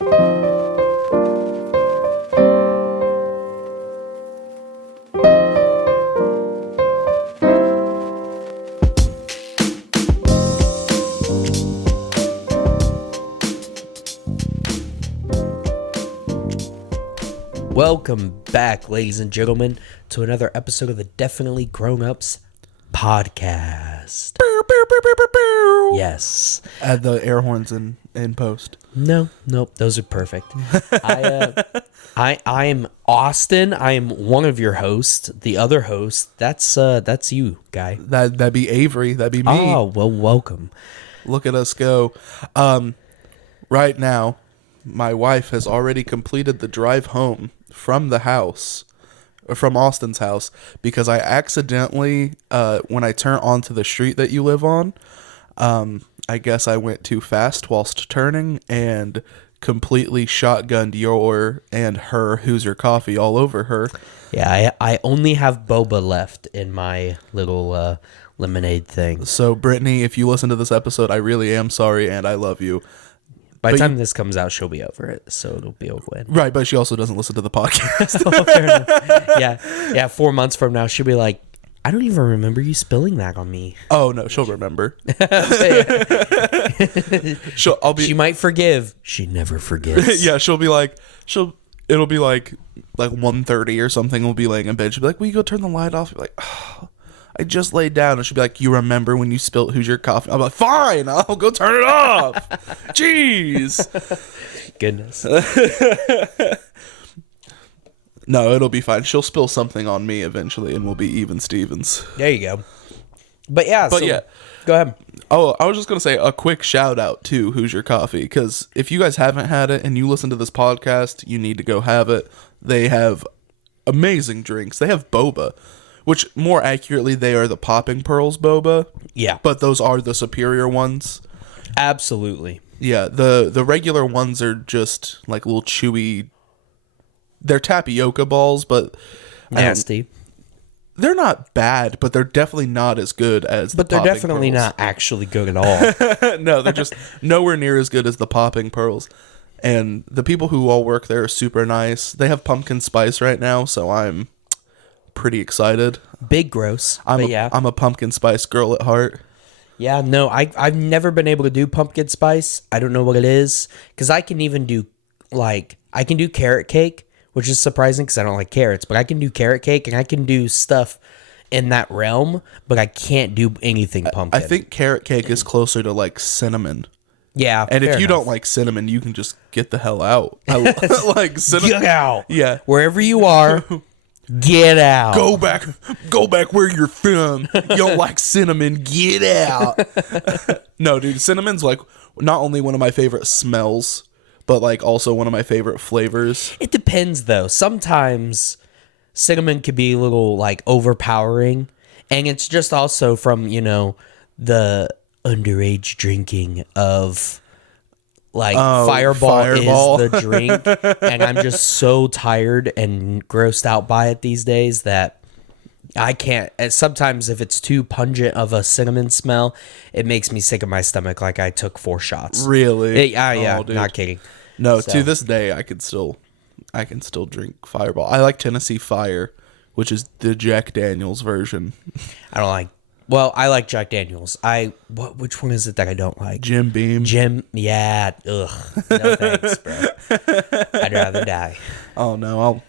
Welcome back, ladies and gentlemen, to another episode of the Definitely Grown Ups podcast. Yes. Add the air horns in post. Nope, those are perfect. I am Austin. I am one of your hosts. The other host, that's you, guy. That'd be Avery. That'd be me. Oh, well, welcome. Look at us go. Right now, my wife has already completed the drive home from the house, from Austin's house, because I accidentally, when I turn onto the street that you live on, I guess I went too fast whilst turning and completely shotgunned your and her Who's Your Coffee all over her. Yeah, I only have boba left in my little lemonade thing. So, Brittany, if you listen to this episode, I really am sorry and I love you. By the time this comes out, she'll be over it, so it'll be a win. Right, but she also doesn't listen to the podcast. Oh, fair enough. Yeah. 4 months from now, she'll be like, I don't even remember you spilling that on me. Oh no, she'll remember. She might forgive. She never forgets. Yeah, she'll be like, it'll be like 1:30 or something. We'll be laying in bed. She'll be like, "Will you go turn the light off?" You'll be like, oh, I just laid down. And she'll be like, "You remember when you spilled Who's Your Coffee?" I'm like, "Fine, I'll go turn it off." Jeez. Goodness. No, it'll be fine. She'll spill something on me eventually, and we'll be even Stevens. There you go. But yeah, go ahead. Oh, I was just going to say a quick shout out to Who's Your Coffee, because if you guys haven't had it and you listen to this podcast, you need to go have it. They have amazing drinks. They have boba, which more accurately, they are the Popping Pearls boba. Yeah. But those are the superior ones. Absolutely. Yeah, the regular ones are just like little chewy. They're tapioca balls, but nasty. They're not bad, but they're definitely not as good as the Popping Pearls. But they're definitely not actually good at all. No, they're just nowhere near as good as the Popping Pearls. And the people who all work there are super nice. They have pumpkin spice right now, so I'm pretty excited. Big gross. I'm a pumpkin spice girl at heart. Yeah, no, I've never been able to do pumpkin spice. I don't know what it is, because I can even do, I can do carrot cake, which is surprising because I don't like carrots, but I can do carrot cake and I can do stuff in that realm, but I can't do anything pumpkin. I think carrot cake is closer to cinnamon. Yeah, and if you don't like cinnamon, you can just get the hell out. I like cinnamon. Get out. Yeah, wherever you are, get out. Go back where you're from. You don't like cinnamon, get out. No, dude, cinnamon's not only one of my favorite smells, but also one of my favorite flavors. It depends, though. Sometimes cinnamon could be a little overpowering, and it's just also from the underage drinking of Fireball is the drink, and I'm just so tired and grossed out by it these days that I can't. And sometimes if it's too pungent of a cinnamon smell, it makes me sick in my stomach, like I took 4 shots. Really? Yeah, not kidding. No, to this day I can still drink Fireball. I like Tennessee Fire, which is the Jack Daniel's version. I like Jack Daniel's. Which one is it that I don't like? Jim Beam. Yeah. Ugh. No thanks, bro. I'd rather die. Oh no,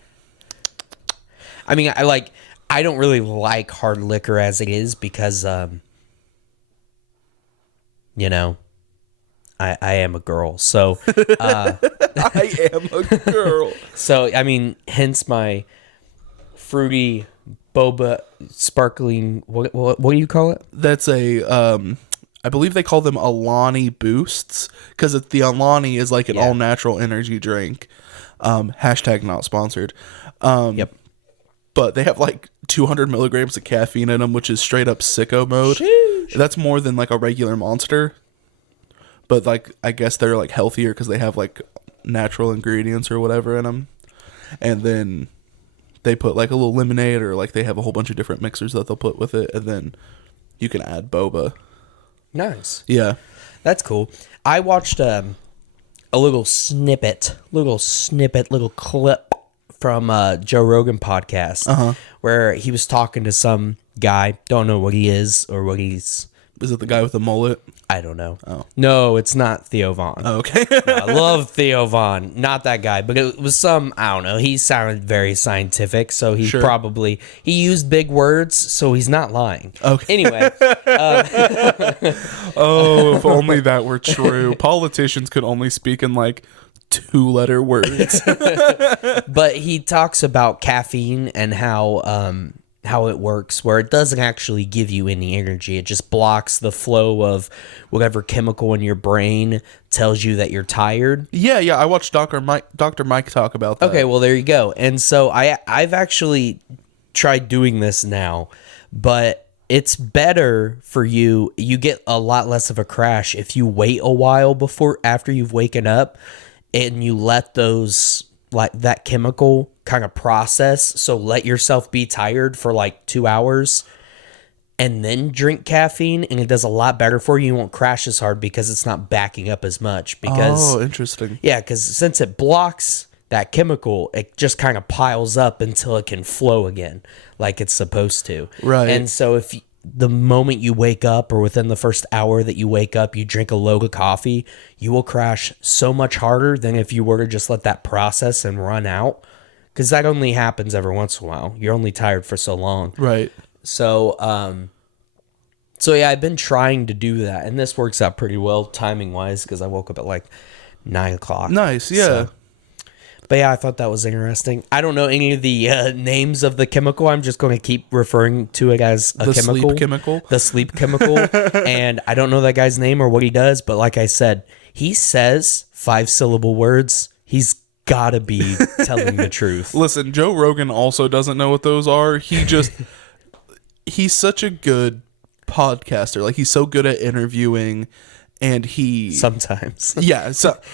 I don't really like hard liquor as it is because I am a girl. So I am a girl. So hence my fruity boba sparkling, what do you call it? That's I believe they call them Alani Boosts, because the Alani is an all natural energy drink. Hashtag not sponsored. Yep. But they have 200 milligrams of caffeine in them, which is straight up sicko mode. Sheesh. That's more than a regular Monster. But I guess they're healthier because they have natural ingredients or whatever in them. And then they put a little lemonade, or they have a whole bunch of different mixers that they'll put with it, and then you can add boba. Nice. Yeah. That's cool. I watched a a little clip from Joe Rogan podcast where he was talking to some guy. Don't know what he is or what he's. Is it the guy with the mullet? I don't know. Oh. No, it's not Theo Vaughn. Oh, okay. No, I love Theo Vaughn. Not that guy, but it was some, I don't know. He sounded very scientific, so he he used big words, so he's not lying. Okay. Anyway. Oh, if only that were true. Politicians could only speak in like 2-letter words. But he talks about caffeine and how it works, where it doesn't actually give you any energy. It just blocks the flow of whatever chemical in your brain tells you that you're tired. Yeah. I watched Dr. Mike talk about that. Okay, well, there you go. And so I've actually tried doing this now, but it's better for you. You get a lot less of a crash if you wait a while after you've waken up and you let those, like that chemical kind of process. So let yourself be tired for like 2 hours and then drink caffeine, and it does a lot better for you. You won't crash as hard because it's not backing up as much. Because, oh, interesting. Yeah, because since it blocks that chemical, it just kind of piles up until it can flow again like it's supposed to. Right. And so if the moment you wake up or within the first hour that you wake up, you drink a load of coffee, you will crash so much harder than if you were to just let that process and run out. Because that only happens every once in a while. You're only tired for so long. Right. So, yeah, I've been trying to do that. And this works out pretty well timing-wise because I woke up at like 9 o'clock. Nice, yeah. So, but yeah, I thought that was interesting. I don't know any of the names of the chemical. I'm just going to keep referring to it as a chemical. Sleep chemical. The sleep chemical. And I don't know that guy's name or what he does. But like I said, he says 5-syllable words. He's gotta be telling the truth. Listen, Joe Rogan also doesn't know what those are. He's such a good podcaster. Like, he's so good at interviewing, and sometimes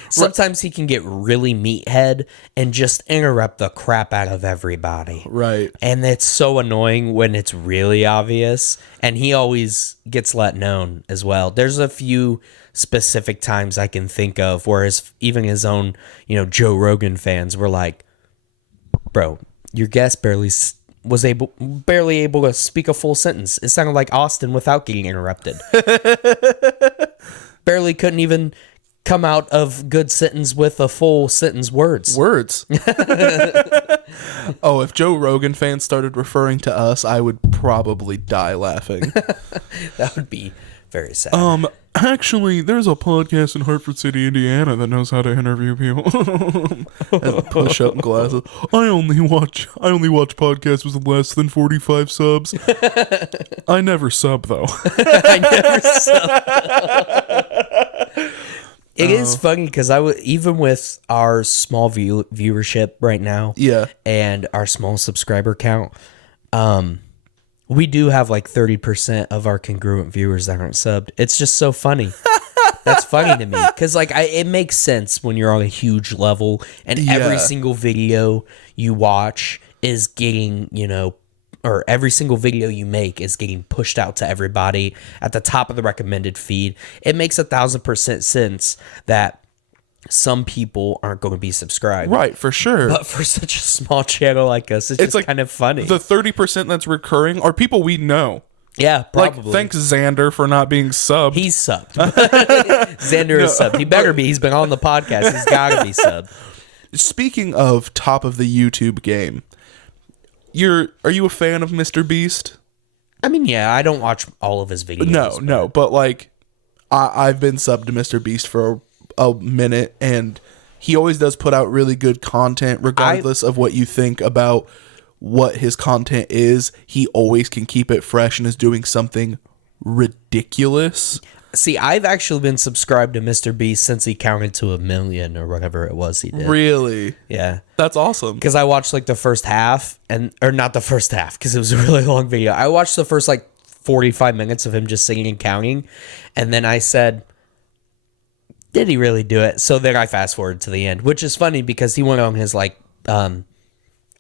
sometimes he can get really meathead and just interrupt the crap out of everybody. Right. And it's so annoying when it's really obvious, and he always gets let known as well. There's a few specific times I can think of where even his own, Joe Rogan fans were like, bro, your guest barely able to speak a full sentence. It sounded like Austin without getting interrupted. Barely couldn't even come out of good sentence with a full sentence words. Oh, if Joe Rogan fans started referring to us, I would probably die laughing. That would be very sad. Actually, there's a podcast in Hartford City, Indiana that knows how to interview people. And push up glasses. I only watch podcasts with less than 45 subs. I never sub though. I never sub. It is funny because even with our small viewership right now, yeah, and our small subscriber count, we do have like 30% of our congruent viewers that aren't subbed. It's just so funny. That's funny to me because it makes sense when you're on a huge level and every single video you watch is getting, or every single video you make is getting pushed out to everybody at the top of the recommended feed. It makes 1,000% sense that some people aren't going to be subscribed. Right, for sure. But for such a small channel like us, it's just like kind of funny. The 30% that's recurring are people we know. Yeah, probably. Like, thanks Xander for not being subbed. He's subbed. Xander is subbed. He better be. He's been on the podcast. He's got to be subbed. Speaking of top of the YouTube game, are you a fan of Mr. Beast? I mean, yeah, I don't watch all of his videos. No, but like, I've been subbed to Mr. Beast for a minute, and he always does put out really good content regardless of what you think about what his content is. He always can keep it fresh and is doing something ridiculous. See, I've actually been subscribed to Mr. Beast since he counted to 1 million or whatever it was he did. Really? Yeah. That's awesome. Because I watched like the first half, or not the first half because it was a really long video. I watched the first like 45 minutes of him just singing and counting, and then I said, did he really do it? So then I fast forward to the end, which is funny because he went on his like, I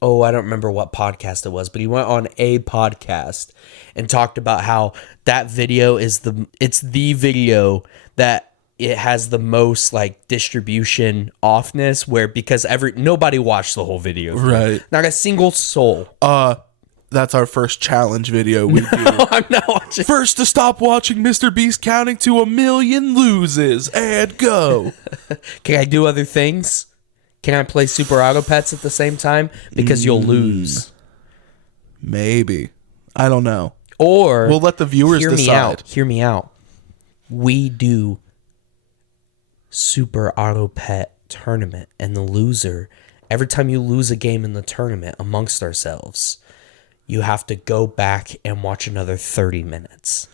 don't remember what podcast it was, but he went on a podcast and talked about how that video it's the video that it has the most like distribution offness where because nobody watched the whole video. Right. Not a single soul. That's our first challenge video we do. I'm not watching. First to stop watching Mr. Beast counting to 1,000,000 loses and go. Can I do other things? Can I play Super Auto Pets at the same time? Because you'll lose. Maybe. I don't know. Or we'll let the viewers decide. Hear me out. We do Super Auto Pet tournament, and the loser, every time you lose a game in the tournament amongst ourselves, you have to go back and watch another 30 minutes.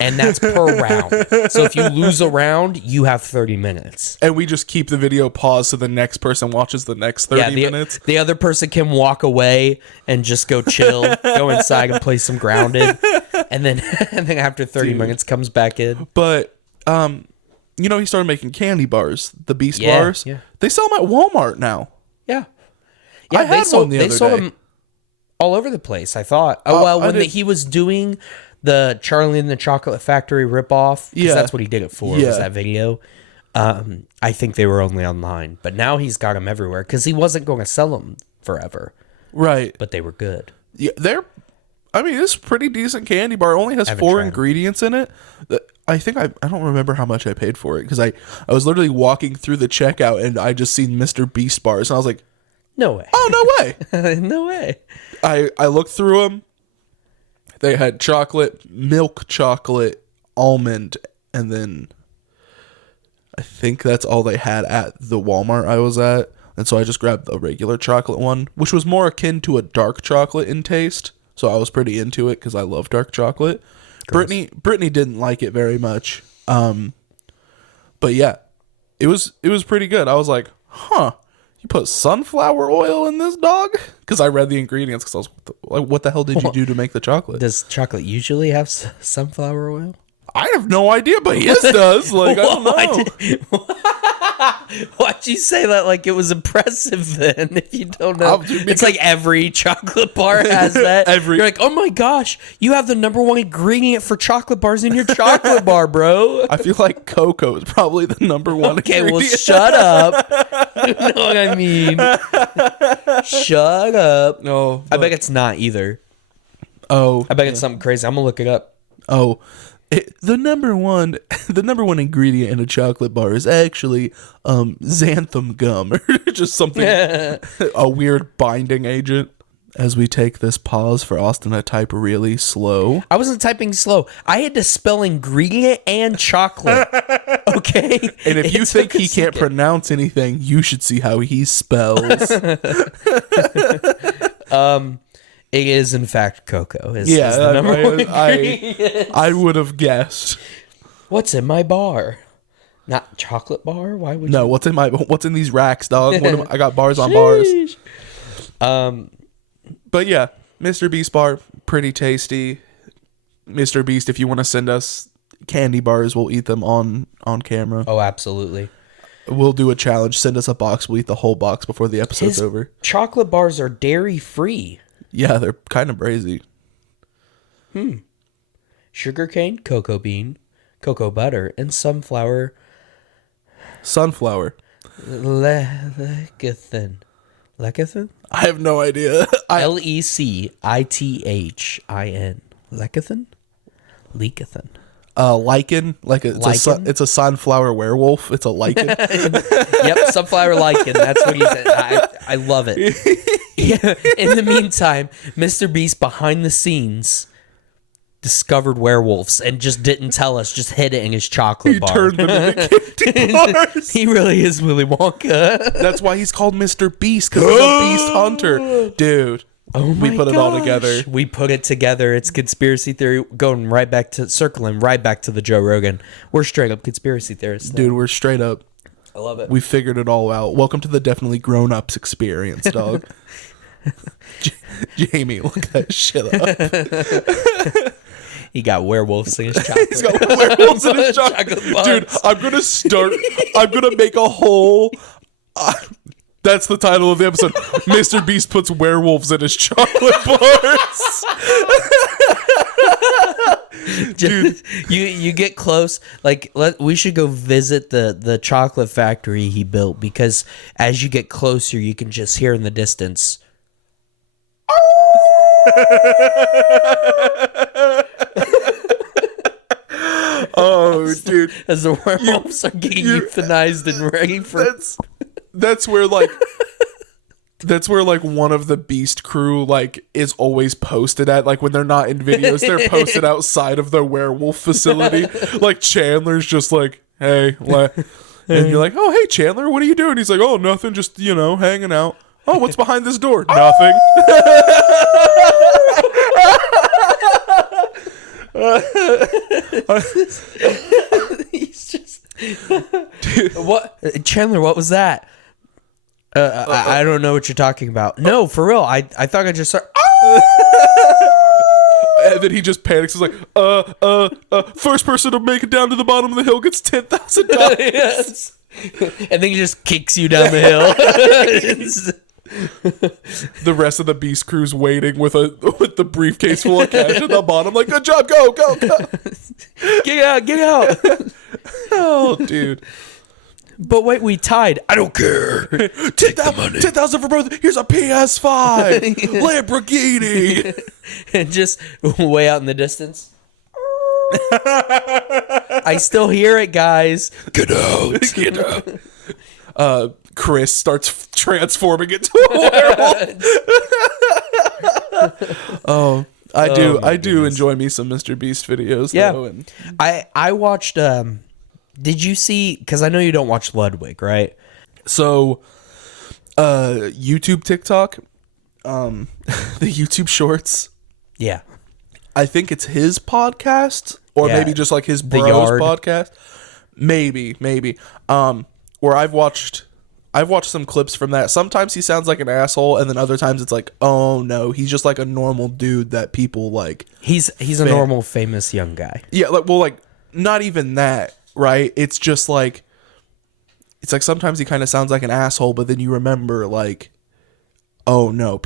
And that's per round. So if you lose a round, you have 30 minutes. And we just keep the video paused so the next person watches the next 30 minutes. The other person can walk away and just go chill, go inside and play some Grounded. And then after 30 minutes comes back in. But he started making candy bars, the Beast bars. Yeah. They sell them at Walmart now. Yeah. I had one the other they sold day. them all over the place, I thought. When he was doing the Charlie and the Chocolate Factory ripoff, because that's what he did it for, was that video. I think they were only online. But now he's got them everywhere because he wasn't going to sell them forever. Right. But they were good. Yeah, it's a pretty decent candy bar. It only has 4 ingredients in it. I think I don't remember how much I paid for it because I was literally walking through the checkout and I just seen Mr. Beast bars and I was like, no way. Oh, no way. No way. I looked through them. They had chocolate, milk chocolate, almond, and then I think that's all they had at the Walmart I was at. And so I just grabbed the regular chocolate one, which was more akin to a dark chocolate in taste. So I was pretty into it because I love dark chocolate. Brittany didn't like it very much. But yeah, it was pretty good. I was like, huh. You put sunflower oil in this, dog? Because I read the ingredients because I was like, what the hell did you do to make the chocolate? Does chocolate usually have sunflower oil? I have no idea, but his does. Like, I don't know. Why'd you say that like it was impressive then if you don't know? It's like every chocolate bar has that. You're like, oh my gosh, you have the #1 ingredient for chocolate bars in your chocolate bar, bro. I feel like cocoa is probably the #1 ingredient. Okay, well, shut up. You know what I mean? Shut up. No. I bet it's not either. Oh. I bet it's something crazy. I'm going to look it up. Oh. The number one ingredient in a chocolate bar is actually xanthan gum or just something, a weird binding agent. As we take this pause for Austin to type really slow. I wasn't typing slow. I had to spell ingredient and chocolate. Okay? And if you think he can't pronounce anything, you should see how he spells. It is, in fact, cocoa. Is the number one ingredient. I would have guessed. What's in my bar? Not chocolate bar? Why would No, you? what's in these racks, dog? I got bars on bars. But yeah, Mr. Beast bar, pretty tasty. Mr. Beast, if you want to send us candy bars, we'll eat them on camera. Oh, absolutely. We'll do a challenge. Send us a box. We'll eat the whole box before the episode's over. Chocolate bars are dairy-free. Yeah, they're kind of brazy. Sugarcane, cocoa bean, cocoa butter, and sunflower. Sunflower. Lecithin. Lecithin? I have no idea. Lecithin. Lecithin? Lecithin. Lichen, it's a sunflower werewolf. It's a lichen. Yep, sunflower lichen. That's what he said. I love it. Yeah. In the meantime, Mr. Beast behind the scenes discovered werewolves and just didn't tell us. Just hid it in his chocolate bar. Turned them into candy bars. He really is Willy Wonka. That's why he's called Mr. Beast, because he's a beast hunter, dude. Oh my We put it all together. We put it together. It's conspiracy theory circling right back to the Joe Rogan. We're straight up conspiracy theorists. Dude, we're straight up. I love it. We figured it all out. Welcome to the definitely grown-ups experience, dog. Jamie, look that shit up. He got werewolves in his chocolate. He's got werewolves in his chocolate. Dude, I'm gonna make a whole... that's the title of the episode. Mr. Beast puts werewolves in his chocolate bars. Dude, you get close. Like we should go visit the chocolate factory he built, because as you get closer, you can just hear in the distance. Oh, dude. As the werewolves are getting euthanized and ready for... That's where one of the Beast crew like is always posted at, like when they're not in videos, they're posted outside of the werewolf facility. Like Chandler's just like, hey, and you're like, oh, hey Chandler, what are you doing? He's like, oh, nothing, just hanging out. Oh, what's behind this door? Nothing. He's just what, Chandler, what was that? I don't know what you're talking about. No, for real, I thought I just saw. And then he just panics. He's like, first person to make it down to the bottom of the hill gets $10,000. Yes. And then he just kicks you down the hill. The rest of the Beast crew's waiting with the briefcase full of cash at the bottom. Like, good job, go. Get out. Oh, dude. But wait, we tied. I don't care. Take the money. 10,000 for both. Here's a PS5 Lamborghini. And just way out in the distance. I still hear it, guys. Get out. Chris starts transforming into a werewolf. Oh, I do enjoy me some Mr. Beast videos, though. Yeah. And I watched. Did you see? Because I know you don't watch Ludwig, right? So, YouTube, TikTok, the YouTube Shorts. Yeah. I think it's his podcast, or maybe just like his bros podcast. Maybe. Where I've watched some clips from that. Sometimes he sounds like an asshole, and then other times it's like, oh no, he's just like a normal dude that people like. He's a normal, famous young guy. Yeah, like not even that, right? It's just like, it's like sometimes he kind of sounds like an asshole, but then you remember like, oh no,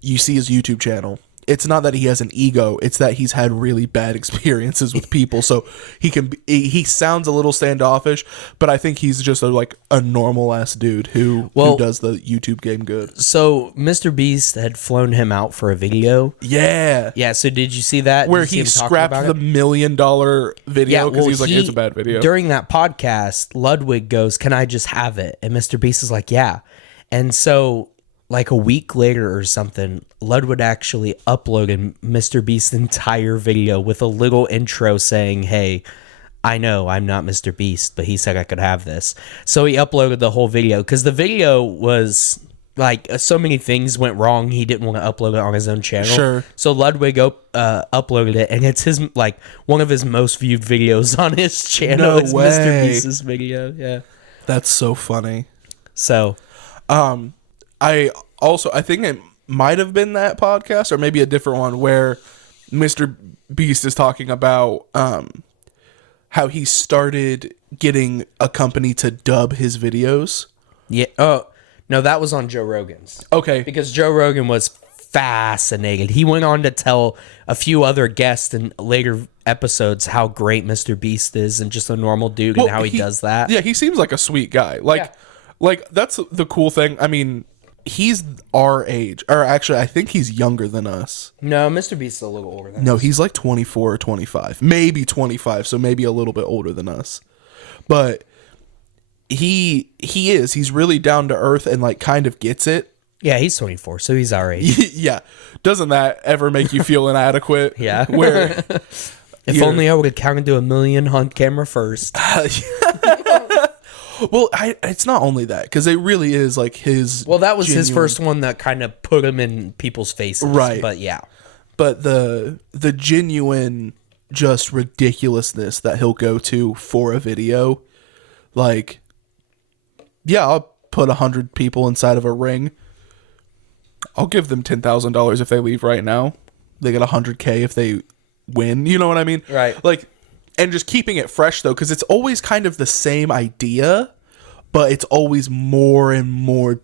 you see his YouTube channel. It's not that he has an ego, it's that he's had really bad experiences with people, so he sounds a little standoffish, but I think he's just a normal ass dude who does the YouTube game good. So Mr. Beast had flown him out for a video. Yeah, so did you see that? Where he scrapped the $1 million video because he's like, it's a bad video. During that podcast, Ludwig goes, "Can I just have it?" And Mr. Beast is like, "Yeah." And so like a week later or something, Ludwig actually uploaded Mr. Beast's entire video with a little intro saying, "Hey, I know I'm not Mr. Beast, but he said I could have this." So he uploaded the whole video because the video was like so many things went wrong. He didn't want to upload it on his own channel. Sure. So Ludwig uploaded it, and it's his one of his most viewed videos on his channel. No it's way. Mr. Beast's video. Yeah. That's so funny. So, I think it might have been that podcast or maybe a different one where Mr. Beast is talking about how he started getting a company to dub his videos. Yeah. Oh, no, that was on Joe Rogan's. Okay. Because Joe Rogan was fascinated. He went on to tell a few other guests in later episodes how great Mr. Beast is and just a normal dude and how he does that. Yeah, he seems like a sweet guy. Like that's the cool thing. I mean, he's our age, or actually I think he's younger than us. No, Mr. Beast's a little older than us. No, he's like 24 or 25, maybe 25, so maybe a little bit older than us. But he's really down to earth and like kind of gets it. Yeah, he's 24, so he's our age. Yeah. Doesn't that ever make you feel inadequate? Yeah. Where if only I would have counted to 1 million on camera first. Well, it's not only that, because it really is like his. Well, that was his first one that kind of put him in people's faces, right? But yeah, but the genuine just ridiculousness that he'll go to for a video, like, yeah, I'll put 100 people inside of a ring. I'll give them $10,000 if they leave right now. They get $100K if they win. You know what I mean? Right. Like. And just keeping it fresh, though, because it's always kind of the same idea, but it's always more and more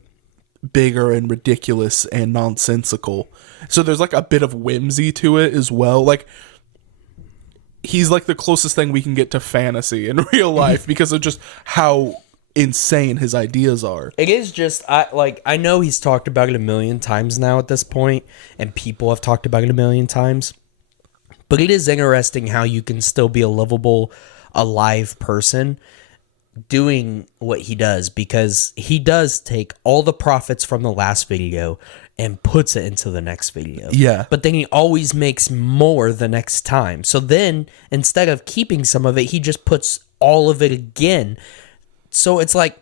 bigger and ridiculous and nonsensical. So there's like a bit of whimsy to it as well. Like he's like the closest thing we can get to fantasy in real life because of just how insane his ideas are. It is just I know he's talked about it a million times now at this point, and people have talked about it a million times. But it is interesting how you can still be a livable, alive person doing what he does, because he does take all the profits from the last video and puts it into the next video. Yeah. But then he always makes more the next time. So then instead of keeping some of it, he just puts all of it again. So it's like,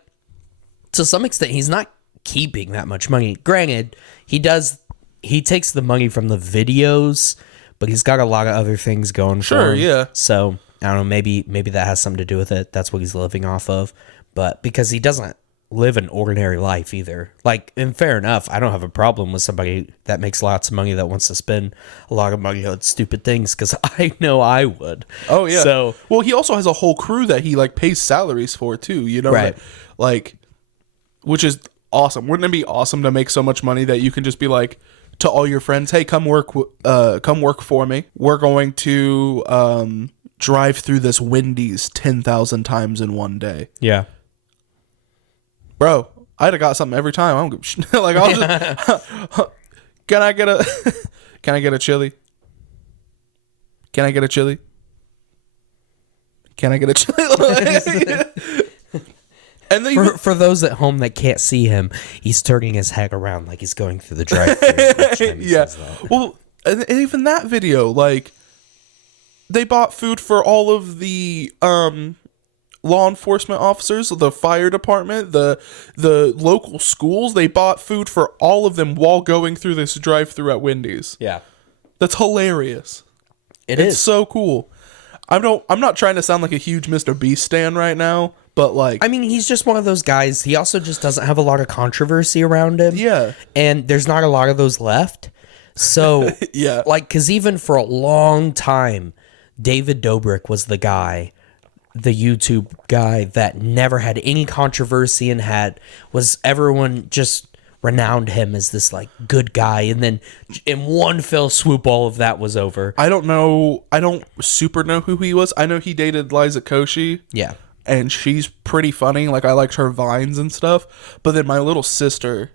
to some extent, he's not keeping that much money. Granted, he takes the money from the videos, but he's got a lot of other things going for him. Yeah. So I don't know, maybe that has something to do with it. That's what he's living off of. But because he doesn't live an ordinary life either. Like, and fair enough, I don't have a problem with somebody that makes lots of money that wants to spend a lot of money on stupid things, because I know I would. Oh yeah. So, well, he also has a whole crew that he like pays salaries for too, you know, right. like, which is awesome. Wouldn't it be awesome to make so much money that you can just be like to all your friends, hey, come work for me. We're going to drive through this Wendy's 10,000 times in one day. Yeah. Bro, I'd have got something every time. I don't give shit. Like, I'll just can I get a chili? Can I get a chili? Can I get a chili? And then for those at home that can't see him, he's turning his head around like he's going through the drive-thru. Yeah. Well, and even that video, like, they bought food for all of the law enforcement officers, the fire department, the local schools. They bought food for all of them while going through this drive-thru at Wendy's. Yeah. That's hilarious. It's so cool. I'm not trying to sound like a huge Mr. Beast stan right now, but like, I mean, he's just one of those guys. He also just doesn't have a lot of controversy around him. Yeah. And there's not a lot of those left. So, yeah. Like, because even for a long time, David Dobrik was the guy, the YouTube guy that never had any controversy and everyone just renowned him as this like good guy, and then in one fell swoop all of that was over. I don't super know who he was. I know he dated Liza Koshy. Yeah. And she's pretty funny. Like, I liked her vines and stuff. But then my little sister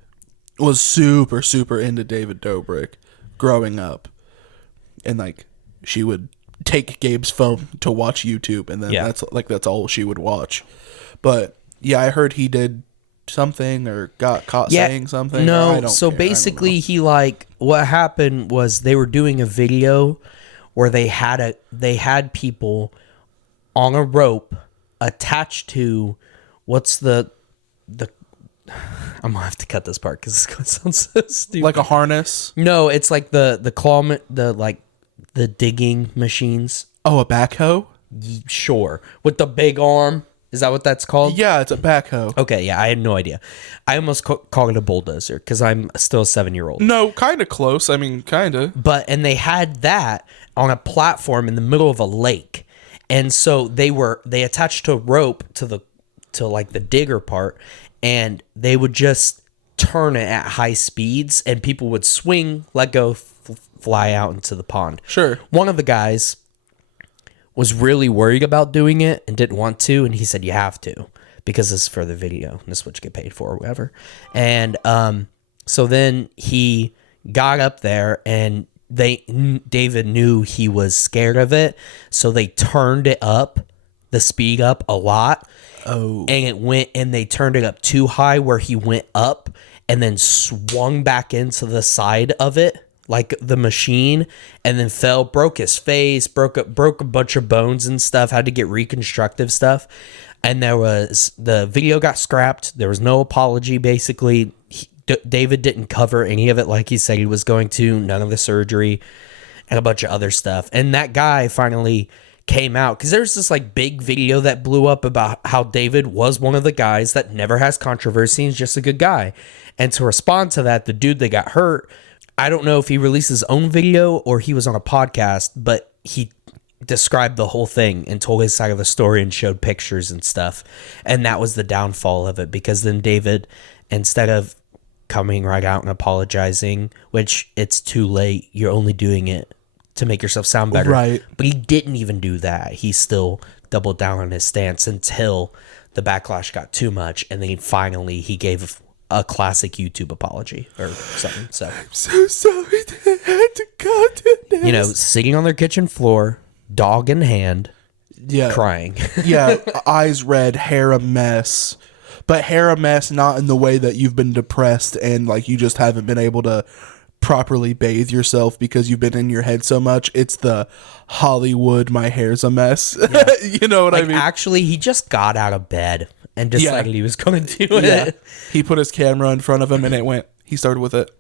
was super, super into David Dobrik growing up. And like, she would take Gabe's phone to watch YouTube, and then that's all she would watch. But yeah, I heard he did something or got caught saying something. No, so basically he what happened was they were doing a video where they had people on a rope attached to what's the I'm gonna have to cut this part because it's gonna sound so stupid. Like a harness? No, it's like the claw, the digging machines. Oh, a backhoe? Sure, with the big arm. Is that what that's called? Yeah, it's a backhoe. Okay, yeah, I had no idea. I almost called it a bulldozer because I'm still a 7-year-old. No, kind of close. I mean, kind of. And they had that on a platform in the middle of a lake, and so they attached a rope to the digger part, and they would just turn it at high speeds, and people would swing, let go, fly out into the pond. Sure. One of the guys was really worried about doing it and didn't want to, and he said you have to because this is for the video and this is what you get paid for or whatever. And so then he got up there, and David knew he was scared of it, so they turned it up, the speed up a lot. Oh. And they turned it up too high where he went up and then swung back into the side of it, like the machine, and then fell, broke his face, broke a bunch of bones and stuff, had to get reconstructive stuff. And the video got scrapped. There was no apology, basically. David didn't cover any of it like he said he was going to, none of the surgery and a bunch of other stuff. And that guy finally came out because there's this like big video that blew up about how David was one of the guys that never has controversy and is just a good guy. And to respond to that, the dude that got hurt, I don't know if he released his own video or he was on a podcast, but he described the whole thing and told his side of the story and showed pictures and stuff. And that was the downfall of it, because then David, instead of coming right out and apologizing, which it's too late, you're only doing it to make yourself sound better. Right. But he didn't even do that. He still doubled down on his stance until the backlash got too much, and then finally he gave a classic YouTube apology or something. So I'm so sorry that I had to go to this. you know, sitting on their kitchen floor, dog in hand, Yeah. crying. Yeah, eyes red, hair a mess. But hair a mess not in the way that you've been depressed and like you just haven't been able to properly bathe yourself because you've been in your head so much. It's the Hollywood, my hair's a mess. Yeah. You know what I mean? Actually, he just got out of bed and decided he was going to do Yeah. it. He put his camera in front of him and he started with it.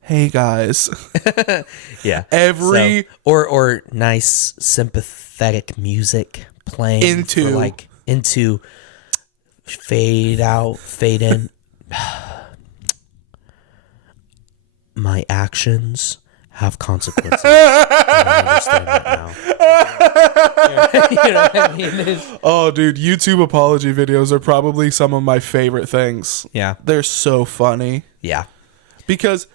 Hey guys. Yeah. Every or nice sympathetic music playing into fade out, fade in. My actions have consequences. I understand that now. You know what I mean? Oh, dude, YouTube apology videos are probably some of my favorite things. Yeah. They're so funny. Yeah. Because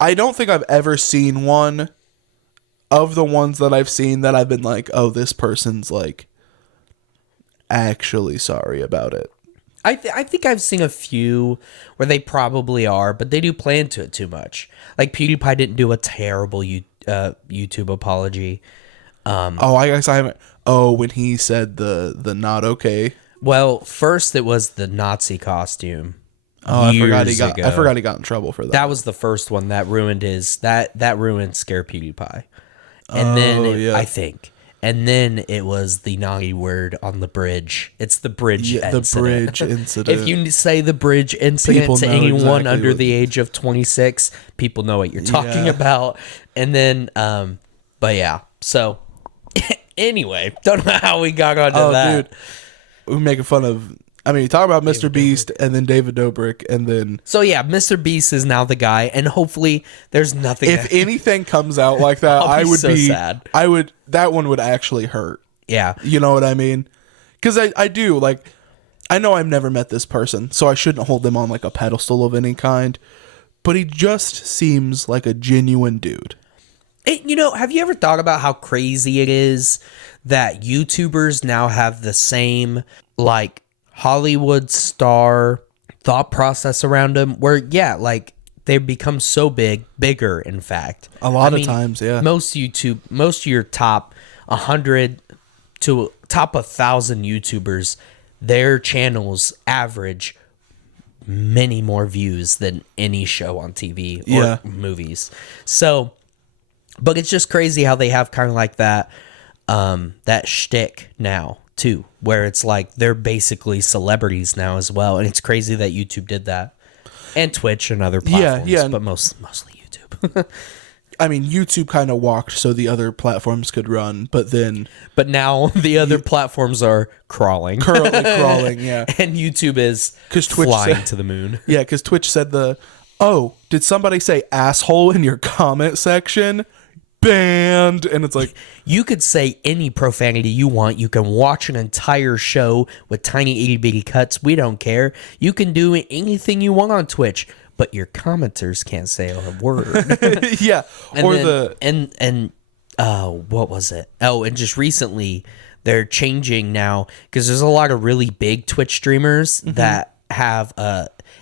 I don't think I've ever seen one of the ones that I've seen that I've been like, oh, this person's like actually sorry about it. I think I've seen a few where they probably are, but they do play into it too much. Like PewDiePie didn't do a terrible YouTube apology. I guess I haven't. Oh, when he said the not okay. Well, first it was the Nazi costume. Oh, I forgot he got in trouble for that. That was the first one that ruined that ruined Scare PewDiePie. And then I think. And then it was the naughty word on the bridge. It's the bridge incident. The bridge incident. If you say the bridge incident People to know anyone exactly under what- the age of 26, people know what you're talking about. And then, but yeah. So, anyway, don't know how we got onto that. Dude, we're making fun of. I mean, you talk about Mr. Beast and then David Dobrik, and then So yeah, Mr. Beast is now the guy, and hopefully there's nothing. if anything comes out like that, I'll I be would so be sad. That one would actually hurt. Yeah. You know what I mean? Because I do, like, I know I've never met this person, so I shouldn't hold them on, like, a pedestal of any kind. But he just seems like a genuine dude. Have you ever thought about how crazy it is that YouTubers now have the same, like, Hollywood star thought process around them where, yeah, like, they become so bigger, in fact. A lot of times, yeah. Most of your top 100 to top 1,000 YouTubers, their channels average many more views than any show on TV or movies. So, but it's just crazy how they have kind of like that shtick now too, where it's like they're basically celebrities now as well, and it's crazy that YouTube did that, and Twitch and other platforms, but mostly YouTube. I mean, YouTube kind of walked so the other platforms could run, but now the other platforms are crawling, currently crawling, yeah. and YouTube is Twitch flying said- to the moon. Yeah, because Twitch said did somebody say asshole in your comment section? Banned. And it's like, You could say any profanity you want. You can watch an entire show with tiny itty bitty cuts. We don't care. You can do anything you want on Twitch, but your commenters can't say a word. yeah. What was it? Oh, and just recently they're changing now because there's a lot of really big Twitch streamers that have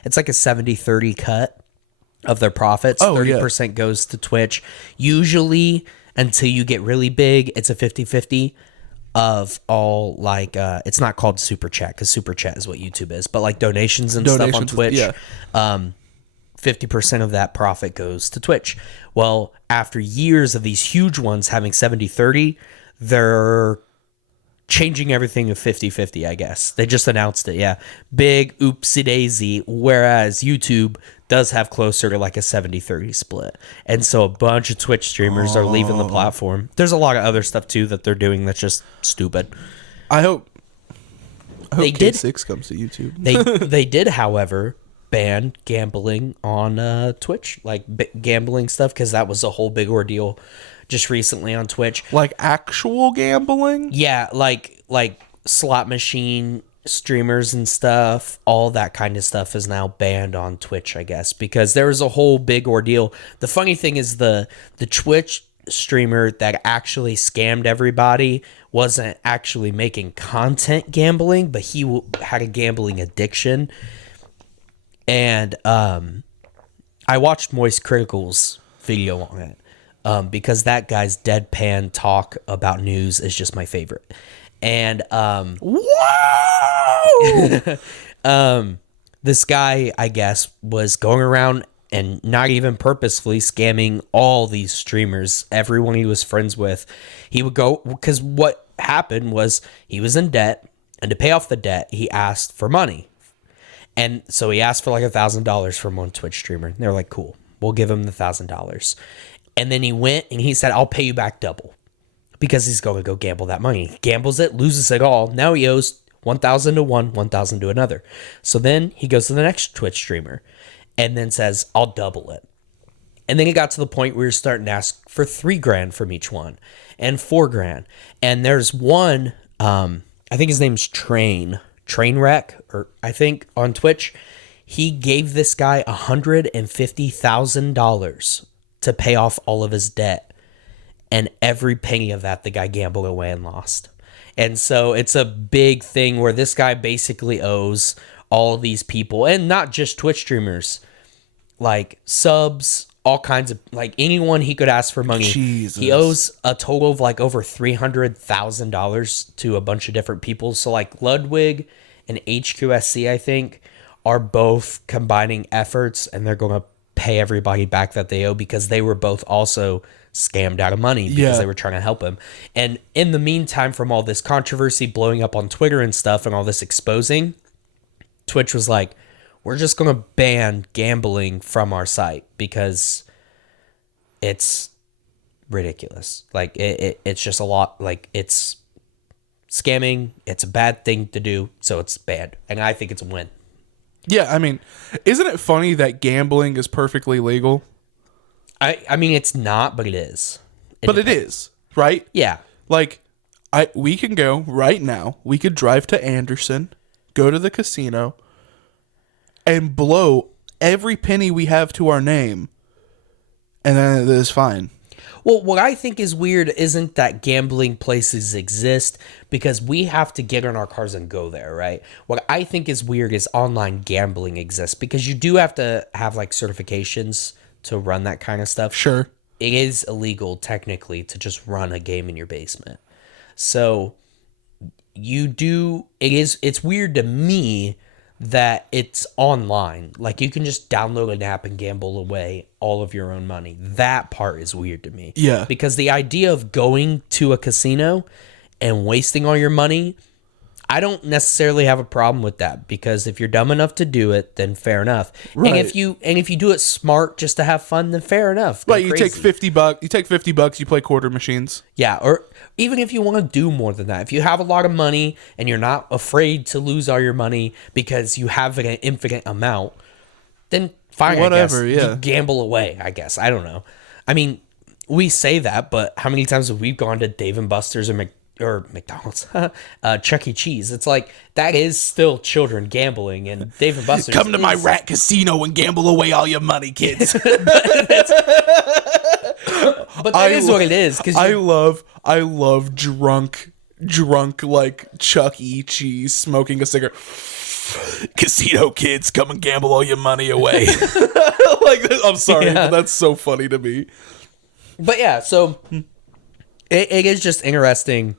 it's like a 70-30 cut of their profits. 30% goes to Twitch. Usually, until you get really big, it's a 50-50 of all, like, it's not called Super Chat, because Super Chat is what YouTube is, but like donations and stuff on Twitch, 50% of that profit goes to Twitch. Well, after years of these huge ones having 70-30, they're changing everything to 50-50, I guess. They just announced it, yeah. Big oopsie daisy, whereas YouTube does have closer to like a 70-30 split. And so a bunch of Twitch streamers are leaving the platform. There's a lot of other stuff too that they're doing that's just stupid. I hope they did K6 comes to YouTube. they did, however, ban gambling on Twitch, like gambling stuff, because that was a whole big ordeal just recently on Twitch. Like actual gambling? Yeah, like slot machine streamers and stuff, all that kind of stuff is now banned on Twitch, I guess, because there was a whole big ordeal. The funny thing is the Twitch streamer that actually scammed everybody wasn't actually making content gambling, but he had a gambling addiction. And I watched Moist Critical's video on it because that guy's deadpan talk about news is just my favorite. And this guy, I guess, was going around and not even purposefully scamming all these streamers, everyone he was friends with. He would go, because what happened was he was in debt, and to pay off the debt, he asked for money. And so he asked for like $1,000 from one Twitch streamer. And they're like, cool, we'll give him the $1,000. And then he went and he said, I'll pay you back double, because he's going to go gamble that money. He gambles it, loses it all. Now he owes 1,000 to one, 1,000 to another. So then he goes to the next Twitch streamer and then says, I'll double it. And then it got to the point where you're starting to ask for $3,000 from each one and $4,000. And there's one, I think his name's Trainwreck, or I think on Twitch, he gave this guy $150,000 to pay off all of his debt. And every penny of that, the guy gambled away and lost. And so it's a big thing where this guy basically owes all these people, and not just Twitch streamers, like subs, all kinds of, like anyone he could ask for money. Jesus. He owes a total of like over $300,000 to a bunch of different people. So like Ludwig and HQSC, I think, are both combining efforts, and they're going to pay everybody back that they owe, because they were both also scammed out of money because they were trying to help him. And in the meantime, from all this controversy blowing up on Twitter and stuff and all this exposing, Twitch was like, we're just going to ban gambling from our site because it's ridiculous. Like it's just a lot, like it's scamming. It's a bad thing to do. So it's bad. And I think it's a win. Yeah. I mean, isn't it funny that gambling is perfectly legal? I mean, it's not, but it is. But it is, right? Yeah. Like, we can go right now. We could drive to Anderson, go to the casino, and blow every penny we have to our name, and then it is fine. Well, what I think is weird isn't that gambling places exist, because we have to get in our cars and go there, right? What I think is weird is online gambling exists, because you do have to have like certifications to run that kind of stuff. Sure. It is illegal technically to just run a game in your basement. So it's weird to me that it's online. Like you can just download an app and gamble away all of your own money. That part is weird to me. Yeah. Because the idea of going to a casino and wasting all your money, I don't necessarily have a problem with that, because if you're dumb enough to do it, then fair enough. Right. And if you do it smart just to have fun, then fair enough. Go Right, you crazy. take $50, you play quarter machines. Yeah, or even if you want to do more than that, if you have a lot of money and you're not afraid to lose all your money because you have an infinite amount, then fine, Whatever, I guess. yeah. You gamble away, I guess. I don't know. I mean, we say that, but how many times have we gone to Dave & Buster's or McDonald's, Chuck E. Cheese? It's like, that is still children gambling, and Dave & Buster's Come to my rat casino and gamble away all your money, kids. But that is what it is. Because I love drunk like Chuck E. Cheese smoking a cigarette. Casino kids, come and gamble all your money away. Like, I'm sorry, but that's so funny to me. But yeah, so it is just interesting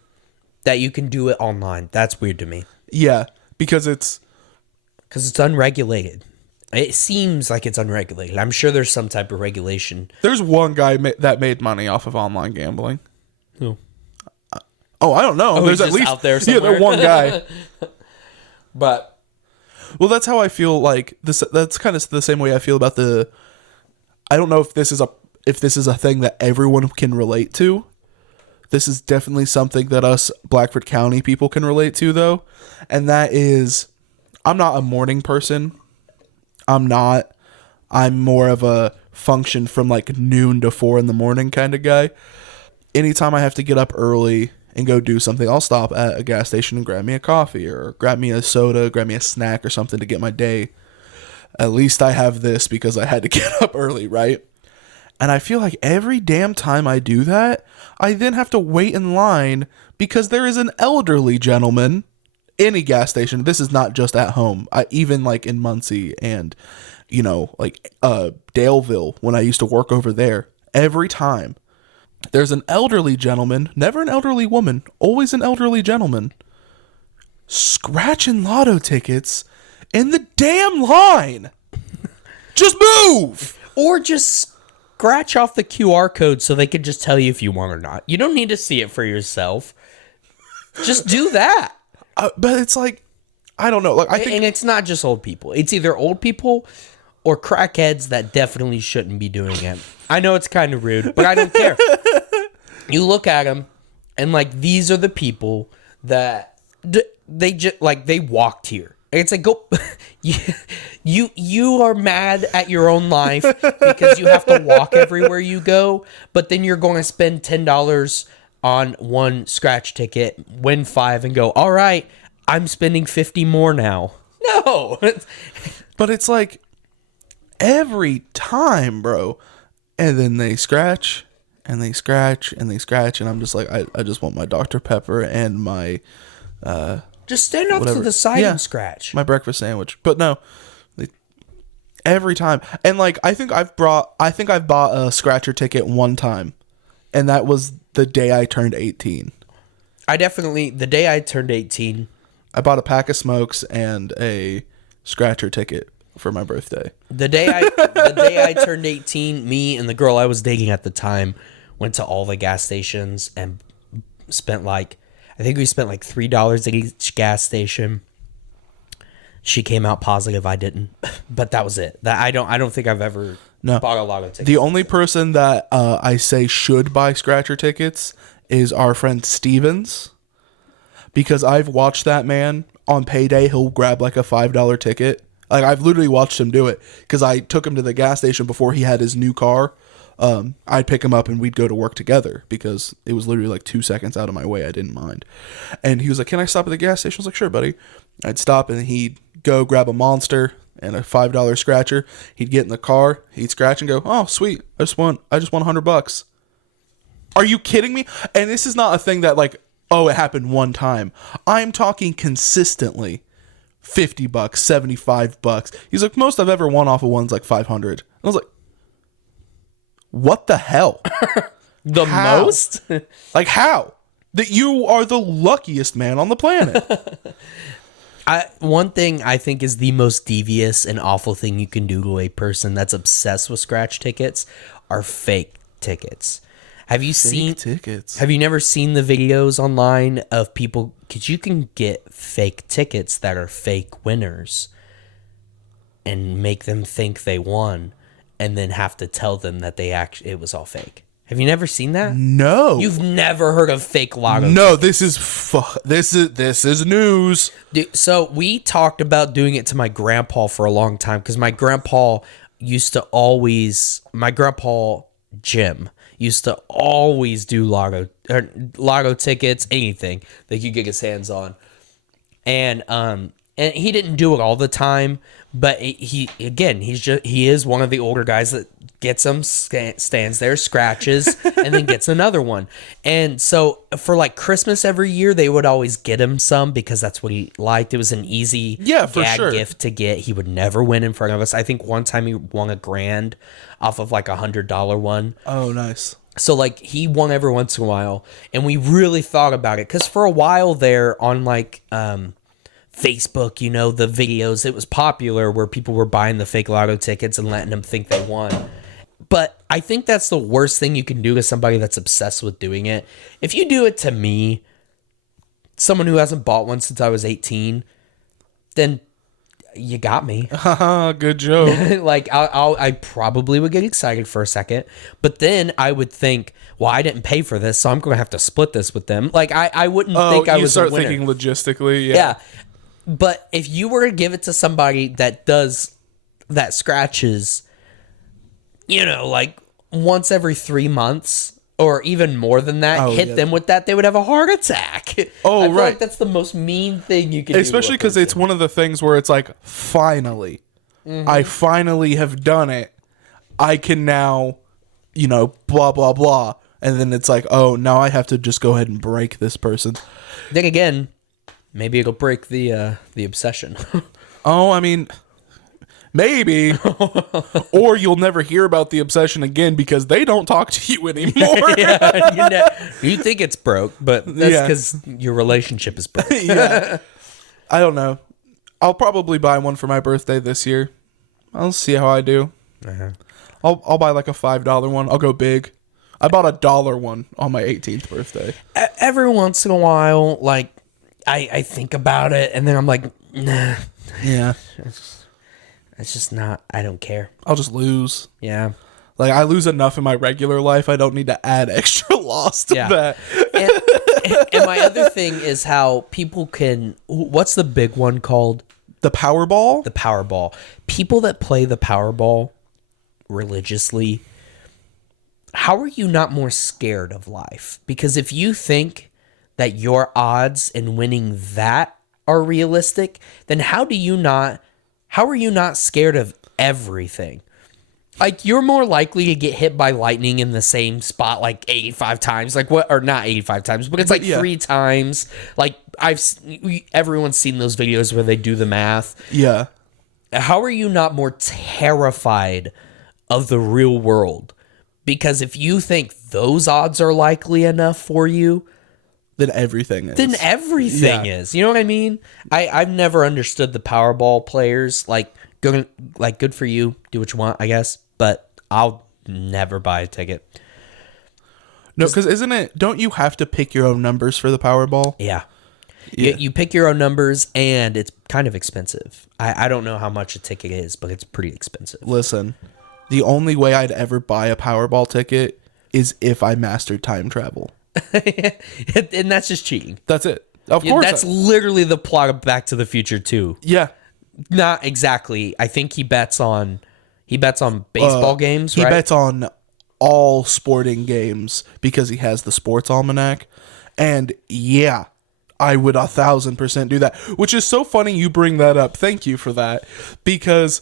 that you can do it online. That's weird to me. Yeah, because it's unregulated. It seems like it's unregulated. I'm sure there's some type of regulation. there's one guy that made money off of online gambling. Who? Oh, I don't know. There's he's at just least out there yeah, somewhere. there's one guy. But Well, that's how I feel. Like this. That's kind of the same way I feel about the. I don't know if this is a thing that everyone can relate to. This is definitely something that us Blackford County people can relate to, though, and that is, I'm not a morning person. I'm not. I'm more of a function from like noon to 4 in the morning kind of guy. Anytime I have to get up early and go do something, I'll stop at a gas station and grab me a coffee or grab me a soda, grab me a snack or something to get my day. At least I have this because I had to get up early, right? And I feel like every damn time I do that, I then have to wait in line because there is an elderly gentleman, any gas station. This is not just at home. Even like in Muncie and, like Daleville, when I used to work over there, every time there's an elderly gentleman, never an elderly woman, always an elderly gentleman, scratching lotto tickets in the damn line. Just move! Or just scratch off the QR code so they can just tell you if you want or not. You don't need to see it for yourself. Just do that. But it's like, I don't know. Like I think, and it's not just old people. It's either old people or crackheads that definitely shouldn't be doing it. I know it's kind of rude, but I don't care. You look at them, and like these are the people that they just like they walked here. It's like go, you are mad at your own life because you have to walk everywhere you go, but then you're going to spend $10 on one scratch ticket, win 5, and go, all right, I'm spending 50 more now. No, but it's like every time, bro. And then they scratch and they scratch and they scratch, and I'm just like, I just want my Dr. Pepper and my just stand off to the side and scratch. My breakfast sandwich. But no, every time. And like I think I've bought a scratcher ticket one time, and that was the day I turned 18. The day I turned 18, I bought a pack of smokes and a scratcher ticket for my birthday. The day I turned 18, me and the girl I was dating at the time went to all the gas stations and spent I think we spent like $3 at each gas station. She came out positive. I didn't, but that was it. I don't think I've ever bought a lotto ticket. The only person that I say should buy scratcher tickets is our friend Stevens, because I've watched that man on payday. He'll grab like a $5 ticket. Like I've literally watched him do it because I took him to the gas station before he had his new car. I'd pick him up and we'd go to work together because it was literally like 2 seconds out of my way. I didn't mind. And he was like, can I stop at the gas station? I was like, sure, buddy. I'd stop and he'd go grab a Monster and a $5 scratcher. He'd get in the car, he'd scratch and go, oh, sweet. I just won $100. Are you kidding me? And this is not a thing that like, oh, it happened one time. I'm talking consistently. $50, $75. He's like, most I've ever won off of one's like 500. I was like, what the hell? How? Most? Like how? That you are the luckiest man on the planet. One thing I think is the most devious and awful thing you can do to a person that's obsessed with scratch tickets are fake tickets. Have you seen tickets? Have you never seen the videos online of people? Because you can get fake tickets that are fake winners and make them think they won, and then have to tell them that it was all fake. Have you never seen that? No. You've never heard of fake lotto No, tickets. this is news. Dude, so we talked about doing it to my grandpa for a long time because my grandpa Jim used to always do lotto tickets, anything that he could get his hands on. And he didn't do it all the time, but he is one of the older guys that gets them, stands there, scratches, and then gets another one. And so for like Christmas every year, they would always get him some because that's what he liked. It was an easy gift to get. He would never win in front of us. I think one time he won $1,000 off of like $100 one. Oh, nice. So like he won every once in a while, and we really thought about it because for a while there on like Facebook, the videos, it was popular where people were buying the fake lotto tickets and letting them think they won. But I think that's the worst thing you can do to somebody that's obsessed with doing it. If you do it to me, someone who hasn't bought one since I was 18, then you got me. Good joke. Like I probably would get excited for a second, but then I would think, well, I didn't pay for this, so I'm going to have to split this with them. Like I wouldn't think I was a winner. You start thinking logistically, yeah. Yeah. But if you were to give it to somebody that scratches, like once every 3 months, or even more than that, hit yeah. them with that, they would have a heart attack. Oh, I feel right. like that's the most mean thing you can do. Especially because it's one of the things where it's like, finally, I finally have done it. I can now, blah, blah, blah. And then it's like, oh, now I have to just go ahead and break this person. Then again, maybe it'll break the obsession. Oh, I mean, maybe. Or you'll never hear about the obsession again because they don't talk to you anymore. You think it's broke, but that's because your relationship is broke. Yeah. I don't know. I'll probably buy one for my birthday this year. I'll see how I do. Uh-huh. I'll buy like a $5 one. I'll go big. I bought a $1 one on my 18th birthday. Every once in a while, like, I think about it, and then I'm like, nah. Yeah. It's just not, I don't care. I'll just lose. Yeah. Like, I lose enough in my regular life. I don't need to add extra loss to that. And my other thing is how people can, what's the big one called? The Powerball? The Powerball. People that play the Powerball religiously, how are you not more scared of life? Because if you think that your odds in winning that are realistic, then how are you not scared of everything? Like, you're more likely to get hit by lightning in the same spot like 85 times. Like, what, or not 85 times, but it's like 3 times. Like, everyone's seen those videos where they do the math. Yeah. How are you not more terrified of the real world? Because if you think those odds are likely enough for you, then everything is. Then everything is. You know what I mean? I've never understood the Powerball players. Like, good for you. Do what you want, I guess. But I'll never buy a ticket. No, because don't you have to pick your own numbers for the Powerball? Yeah. You pick your own numbers, and it's kind of expensive. I don't know how much a ticket is, but it's pretty expensive. Listen, the only way I'd ever buy a Powerball ticket is if I mastered time travel. And that's just cheating. That's it. Of course. That's literally the plot of Back to the Future 2. Yeah. Not exactly. I think he bets on baseball games, right? He bets on all sporting games because he has the sports almanac. And yeah, I would 1,000% do that. Which is so funny you bring that up. Thank you for that. Because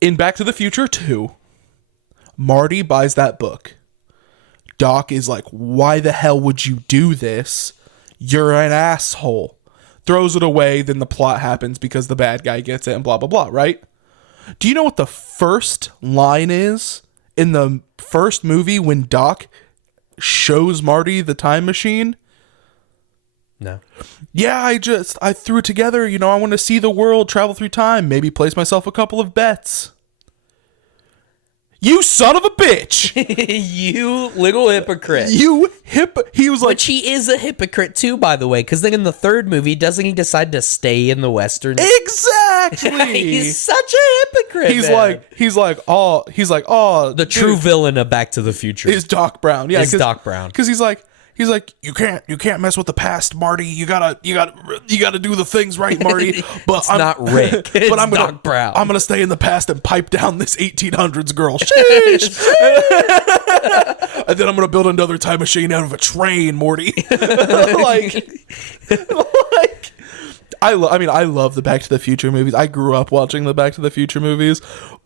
in Back to the Future 2, Marty buys that book. Doc is like, why the hell would you do this? You're an asshole. Throws it away, then the plot happens because the bad guy gets it and blah, blah, blah, right? Do you know what the first line is in the first movie when Doc shows Marty the time machine? No. Yeah, I threw it together. I want to see the world, travel through time, maybe place myself a couple of bets. You son of a bitch! You little hypocrite. He was like... Which he is a hypocrite too, by the way, because then in the third movie, doesn't he decide to stay in the Western? Exactly! He's such a hypocrite, He's like, the dude, true villain of Back to the Future is Doc Brown. Yeah, is Doc Brown. Because he's like, you can't mess with the past, Marty. You gotta do the things right, Marty. But it's not Rick. It's but Doc Brown. I'm gonna stay in the past and pipe down this 1800s girl. Sheesh. And then I'm gonna build another time machine out of a train, Morty. I love the Back to the Future movies. I grew up watching the Back to the Future movies,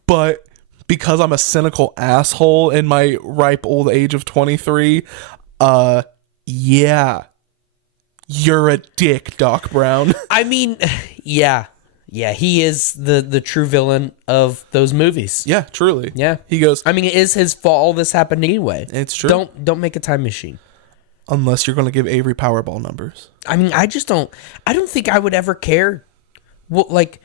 but because I'm a cynical asshole in my ripe old age of 23, yeah, you're a dick, Doc Brown. I mean, yeah, he is the true villain of those movies. Yeah, truly. Yeah, he goes. I mean, it is his fault. All this happened anyway. It's true. Don't make a time machine unless you're going to give Avery Powerball numbers. I mean, I don't think I would ever care. Well, like,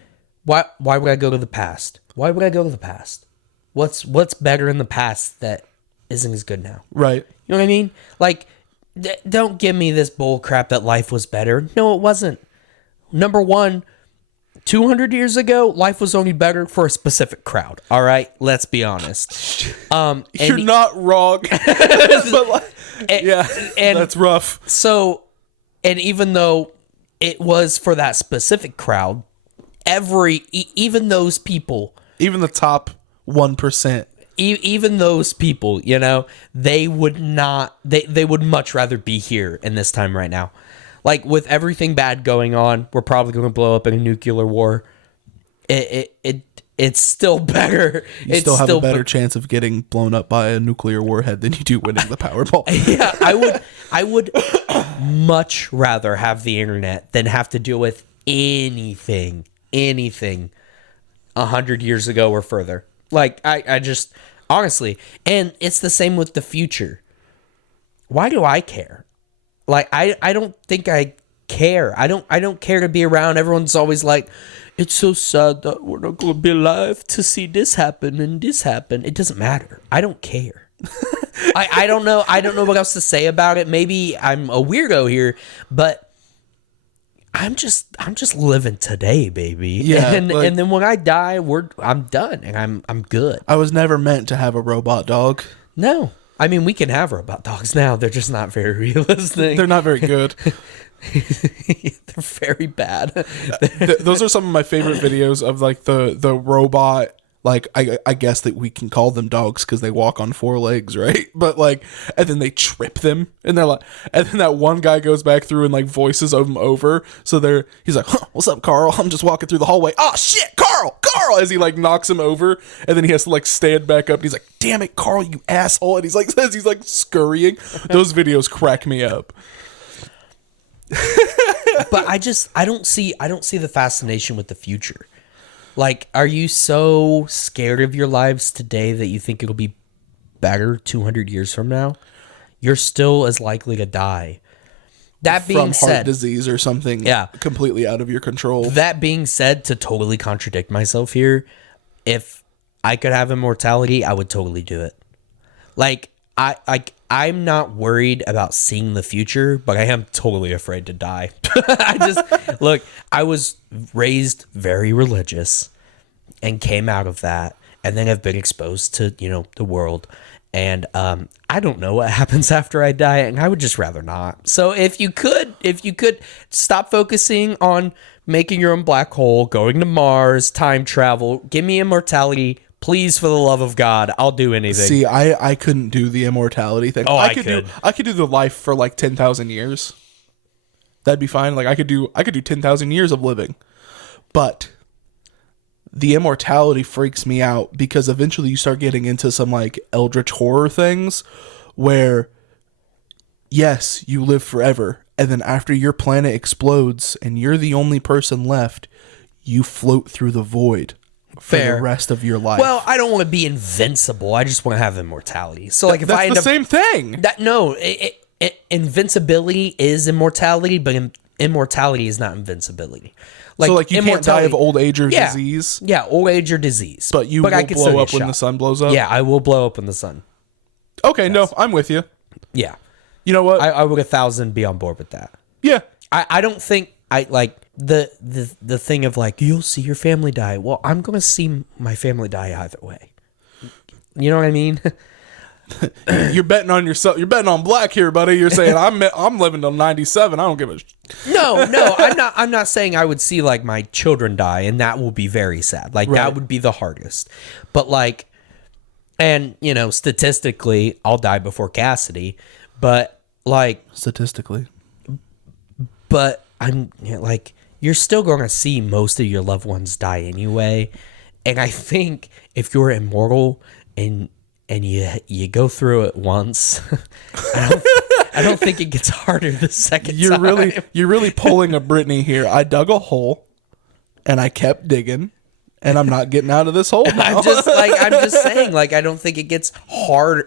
why would I go to the past? Why would I go to the past? What's better in the past that isn't as good now? Right. You know what I mean? Like, don't give me this bull crap that life was better. No, it wasn't. Number one, 200 years ago, life was only better for a specific crowd. All right, let's be honest. You're not wrong. That's rough. So, and even though it was for that specific crowd, even those people, even the top 1%, even those people, you know, they would not. They would much rather be here in this time right now. Like with everything bad going on, we're probably going to blow up in a nuclear war. It's still better. You still have a better chance of getting blown up by a nuclear warhead than you do winning the Powerball. Yeah, I would much rather have the internet than have to deal with anything 100 years ago or further. Like I just honestly, and it's the same with the future. Why do I care? Like I don't think I care. I don't care to be around. Everyone's always like, it's so sad that we're not going to be alive to see this happen and this happen. It doesn't matter. I don't care. I don't know. I don't know what else to say about it. Maybe I'm a weirdo here, but I'm just living today, baby. Yeah, and then when I die, I'm done and I'm good. I was never meant to have a robot dog. No. I mean, we can have robot dogs now. They're just not very realistic. They're not very good. They're very bad. Those are some of my favorite videos of like the robot. Like I guess that we can call them dogs because they walk on 4 legs, right? But like, and then they trip them, and they're like, and then that one guy goes back through and like voices them over. So he's like, huh, "What's up, Carl? I'm just walking through the hallway. Oh shit, Carl!" As he like knocks him over, and then he has to like stand back up. And he's like, "Damn it, Carl, you asshole!" And he's like scurrying. Those videos crack me up. But I don't see the fascination with the future. Like, are you so scared of your lives today that you think it'll be better 200 years from now? You're still as likely to die. That being said, from heart said, disease or something completely out of your control. That being said, to totally contradict myself here, if I could have immortality, I would totally do it. Like, I'm not worried about seeing the future, but I am totally afraid to die. Look, I was raised very religious and came out of that, and then have been exposed to, you know, the world. And I don't know what happens after I die, and I would just rather not. So if you could stop focusing on making your own black hole, going to Mars, time travel, give me immortality. Please, for the love of God, I'll do anything. See, I couldn't do the immortality thing. Oh, I could do the life for like 10,000 years. That'd be fine. Like I could do 10,000 years of living. But the immortality freaks me out because eventually you start getting into some like eldritch horror things where yes, you live forever, and then after your planet explodes and you're the only person left, you float through the void. For the rest of your life. Well, I don't want to be invincible. I just want to have immortality. So, like, if that's I end the up, same thing. Invincibility is immortality, but immortality is not invincibility. Like, so, like, you can't die of old age or disease. Yeah, old age or disease. But you will blow up when the sun blows up. Yeah, I will blow up when the sun. Okay, yes. No, I'm with you. Yeah, you know what? I would 1,000 be on board with that. Yeah, I don't think I like. The thing of like, you'll see your family die. Well, I'm going to see my family die either way. You know what I mean? You're betting on yourself. You're betting on black here, buddy. You're saying I'm living till 97. I don't give a. No, I'm not saying I would see like my children die, and that will be very sad. Like that would be the hardest. But like, and you know, statistically, I'll die before Cassidy. But like statistically, but I'm like. You're still going to see most of your loved ones die anyway. And I think if you're immortal and you go through it once, I don't think it gets harder the second time. You're really pulling a Britney here. I dug a hole and I kept digging and I'm not getting out of this hole now. I'm just saying, like, I don't think it gets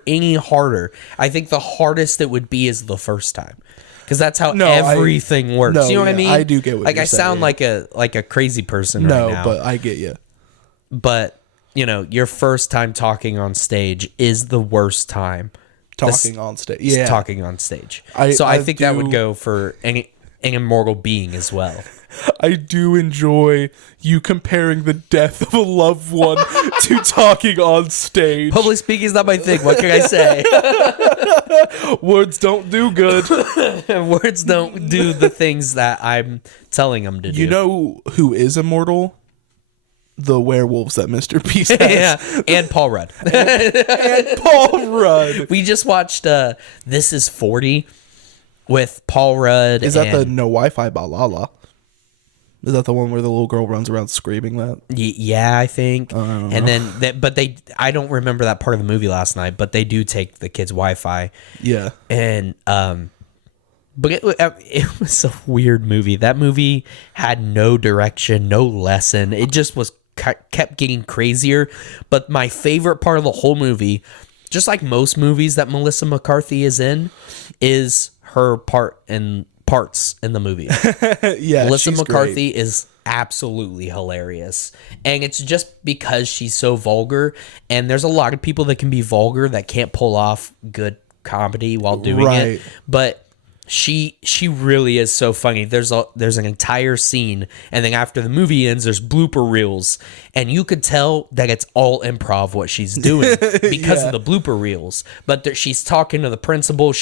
any harder. I think the hardest it would be is the first time. Because that's how everything works. You know what I mean? I do get what you're saying. Sound like a crazy person right now. No, but I get you. But, you know, your first time talking on stage is the worst time. Talking on stage. Yeah. Talking on stage. I think that would go for an immortal being as well. I do enjoy you comparing the death of a loved one to talking on stage. Public speaking is not my thing. What can I say? Words don't do good. Words don't do the things that I'm telling them to do. You know who is immortal? the werewolves that Mr. Beast has. Yeah, and Paul Rudd. And Paul Rudd. We just watched This Is 40 with Paul Rudd. Is that the No Wi-Fi Balala? Is that the one where the little girl runs around screaming that? Yeah, I think. I don't and know. then, I don't remember that part of the movie last night, but they do take the kids' Wi-Fi. Yeah. And, but it was a weird movie. That movie had no direction, no lesson. It just was kept getting crazier. But my favorite part of the whole movie, just like most movies that Melissa McCarthy is in, is her parts in the movie. Yeah, Melissa she's McCarthy great. is absolutely hilarious, and it's just because she's so vulgar. And there's a lot of people that can be vulgar that can't pull off good comedy while doing it, Right. but she really is so funny. There's an entire scene, and then after the movie ends, there's blooper reels, and you could tell that it's all improv what she's doing because of the blooper reels. But she's talking to the principal.